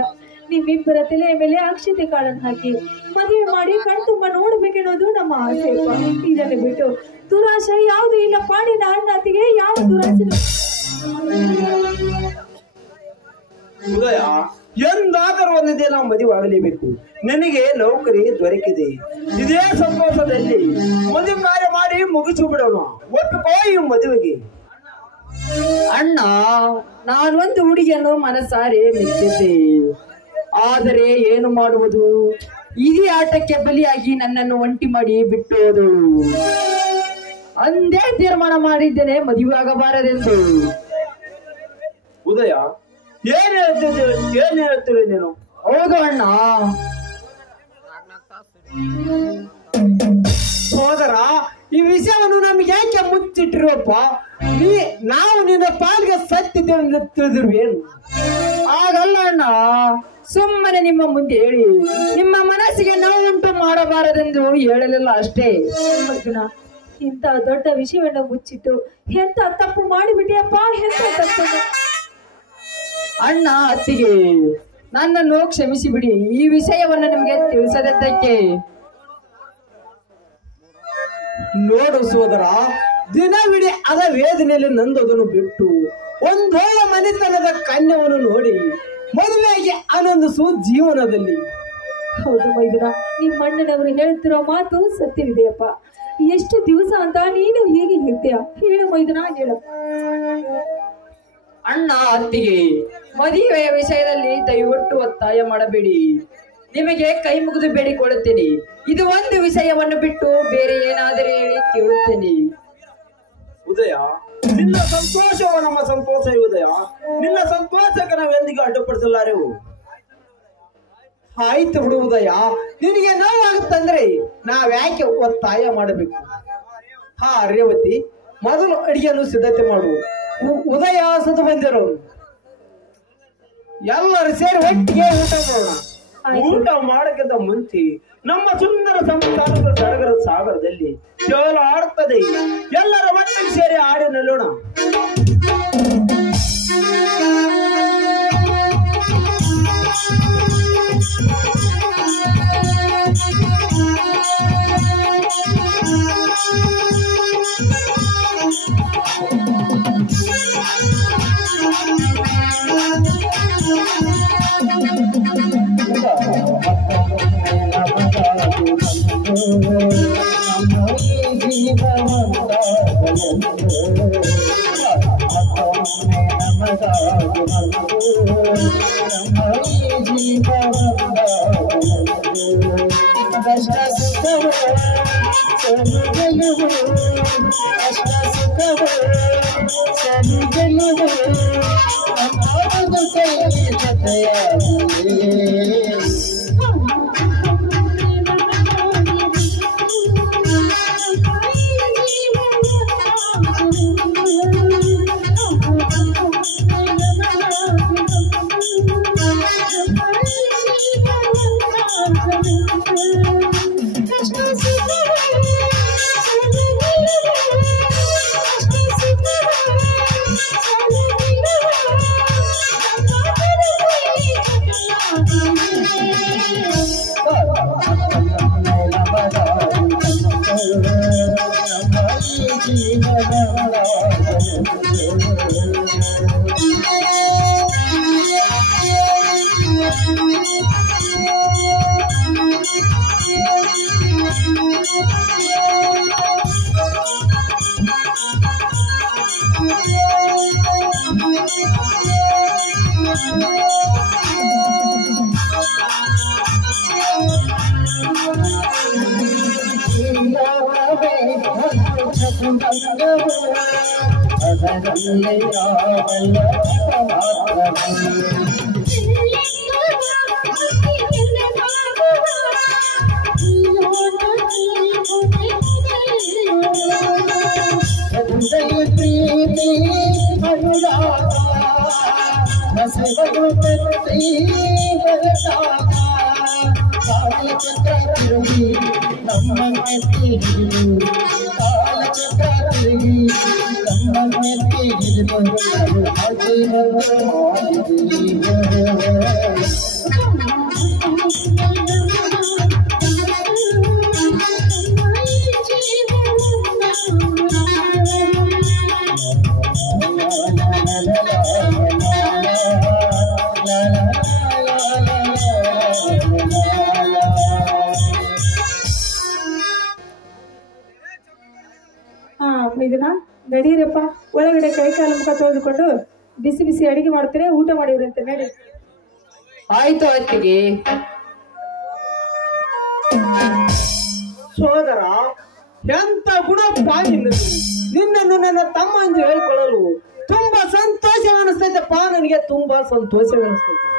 ನಿಮ್ಮಿಬ್ಬರ ತಲೆಯ ಮೇಲೆ ಅಕ್ಷತೆ ಕಾಳನ್ನು ಹಾಕಿ ಮದುವೆ ಮಾಡಿ ಕಣ್ತುಂಬ ನೋಡ್ಬೇಕೆನ್ನೋದು ನಮ್ಮ ಆಸೆಯಪ್ಪ. ಇದನ್ನು ಬಿಟ್ಟು ದುರಾಶೆ ಯಾವುದು ಇಲ್ಲಪ್ಪ. ನಿನ್ನ ಅಣ್ಣ ಅತ್ತಿಗೆ ಯಾವ ದುರಾಶೆ? ಉದಯ, ಎಂದಾದರೂ ಒಂದು ದಿನ ಮದುವೆ ಆಗಲೇಬೇಕು. ನನಗೆ ನೌಕರಿ ದೊರಕಿದೆ. ಇದೇ ಸಂತೋಷದಲ್ಲಿ ಮದುವೆ ಕಾರ್ಯ ಮಾಡಿ ಮುಗಿಸಿ ಬಿಡೋಣ. ಒಪ್ಪಿಕೋ ಈ ಮದುವೆಗೆ. ಅಣ್ಣ, ನಾನೊಂದು ಹುಡುಗಿಯನ್ನು ಮನಸಾರೆ ಮೆಚ್ಚಿದ್ದೆ. ಆದರೆ ಏನು ಮಾಡುವುದು, ಇದೇ ಆಟಕ್ಕೆ ಬಲಿಯಾಗಿ ನನ್ನನ್ನು ಒಂಟಿ ಮಾಡಿ ಬಿಟ್ಟು ಹೋದಳು. ಅಂದೇ ತೀರ್ಮಾನ ಮಾಡಿದ್ದೇನೆ ಮದುವೆ ಆಗಬಾರದೆಂದು. ಉದಯ, ಏನ್ ಹೇಳ್ತೀರಿ ನೀನು? ಹೌದು ಅಣ್ಣ. ಸೋದರ, ಈ ವಿಷಯವನ್ನು ನಮ್ಗೆ ಯಾಕೆ ಮುಚ್ಚಿಟ್ಟಿರುವಪ್ಪ? ನಾವು ನಿನ್ನ ಪಾಲ್ಗೆ ಸತ್ತಿದ್ದೇವೆ ತಿಳಿದಿರುವೇನು? ಆಗಲ್ಲ ಅಣ್ಣ, ಸುಮ್ಮನೆ ನಿಮ್ಮ ಮುಂದೆ ಹೇಳಿ ನಿಮ್ಮ ಮನಸ್ಸಿಗೆ ನೋವುಂಟು ಮಾಡಬಾರದೆಂದು ಹೇಳಲಿಲ್ಲ ಅಷ್ಟೇ. ಮೈದುನ, ಇಂಥ ದೊಡ್ಡ ವಿಷಯವನ್ನು ಮುಚ್ಚಿಟ್ಟು ಎಂತ ತಪ್ಪು ಮಾಡಿಬಿಟ್ಟಿಯಪ್ಪ, ಎಂತ ತಪ್ಪು. ಅಣ್ಣ ಅತ್ತಿಗೆ, ನನ್ನನ್ನು ಕ್ಷಮಿಸಿ ಬಿಡಿ. ಈ ವಿಷಯವನ್ನು ನಿಮಗೆ ತಿಳಿಸದದ್ದಕ್ಕೆ. ನೋಡು ಸೋದರ, ದಿನವಿಡೀ ಅದ ವೇದನೆಯಲ್ಲಿ ನಂದೋದನ್ನು ಬಿಟ್ಟು ಒಂದೊಳ್ಳೆ ಮನೆತನದ ಕನ್ಯವನ್ನು ನೋಡಿ ಮದುವೆಯಾಗಿ ಆನಂದಿಸು ಜೀವನದಲ್ಲಿ. ಹೌದು ಮೈದುನ, ನಿಮ್ಮ ಅಣ್ಣನವರು ಹೇಳುತ್ತಿರೋ ಮಾತು ಸತ್ಯವಿದೆಯಪ್ಪ. ಎಷ್ಟು ದಿವಸ ಅಂತ ನೀನು ಹೀಗೆ ಹೇಳ್ತೀಯ? ಹೇಳು ಮೈದುನ, ಹೇಳು. ಅಣ್ಣ ಅತ್ತಿಗೆ, ಮದುವೆಯ ವಿಷಯದಲ್ಲಿ ದಯವಿಟ್ಟು ಒತ್ತಾಯ ಮಾಡಬೇಡಿ. ನಿಮಗೆ ಕೈ ಮುಗಿದು ಬೇಡಿಕೊಳ್ಳುತ್ತೇನೆ. ಇದು ಒಂದು ವಿಷಯವನ್ನು ಬಿಟ್ಟು ಬೇರೆ ಏನಾದರೂ ಹೇಳಿ ಕೇಳುತ್ತೇನೆ. ಉದಯ, ನಿನ್ನ ಸಂತೋಷವ ನಮ್ಮ ಸಂತೋಷ. ಉದಯ, ನಿನ್ನ ಸಂತೋಷಕ್ಕೆ ನಾವೆಂದಿಗೂ ಅಡ್ಡಿಪಡಿಸಲಾರೆವು. ಆಯ್ತು ಬಿಡು ಉದಯ, ನಿನಗೆ ನೋವಾಗುತ್ತಂದ್ರೆ ನಾವ್ಯಾಕೆ ಒತ್ತಾಯ ಮಾಡಬೇಕು? ಹಾ ರೇವತಿ, ಮೊದಲು ಅಡಿಗೆಯನ್ನು ಸಿದ್ಧತೆ ಮಾಡು. ಉದಯ ಸದು ಬಂದಿರೋರು. ಎಲ್ಲರೂ ಸೇರಿ ಒಟ್ಟಿಗೆ ಊಟ ಮಾಡೋಣ. ಆಯ್ತು. ಊಟ ಮಾಡಕ್ಕಿಂತ ಮುಂಚೆ ನಮ್ಮ ಸುಂದರ ಸಂಸ್ಕಾರದ ಸಡಗರ ಸಾಗರದಲ್ಲಿ ಕೇವಲ ಆಡುತ್ತದೆ. ಎಲ್ಲರ ಒಟ್ಟಿಗೆ ಸೇರಿ ಆಡಿ ನಿಲ್ಲೋಣ. ಇದನ್ನ ನಡೀರಪ್ಪ, ಒಳಗಡೆ ಕೈ ಕಾಲು ಮುಖ ತೊಳೆದುಕೊಂಡು ಬಿಸಿ ಬಿಸಿ ಅಡಿಗೆ ಮಾಡ್ತೇನೆ, ಊಟ ಮಾಡಿವ್ರಂತೆ ನಡಿ. ಆಯ್ತು ಅತ್ತಿಗೆ. ಸೋದರ, ಎಂತ ಗುಣಪ್ಪ ನಿನ್ನದು. ನಿನ್ನನ್ನು ನನ್ನ ತಮ್ಮ ಎಂದು ಹೇಳಿಕೊಳ್ಳಲು ತುಂಬಾ ಸಂತೋಷವೆನಿಸ್ತೈತಪ್ಪ. ನನಗೆ ತುಂಬಾ ಸಂತೋಷವೆನಿಸ್ತೈತೆ.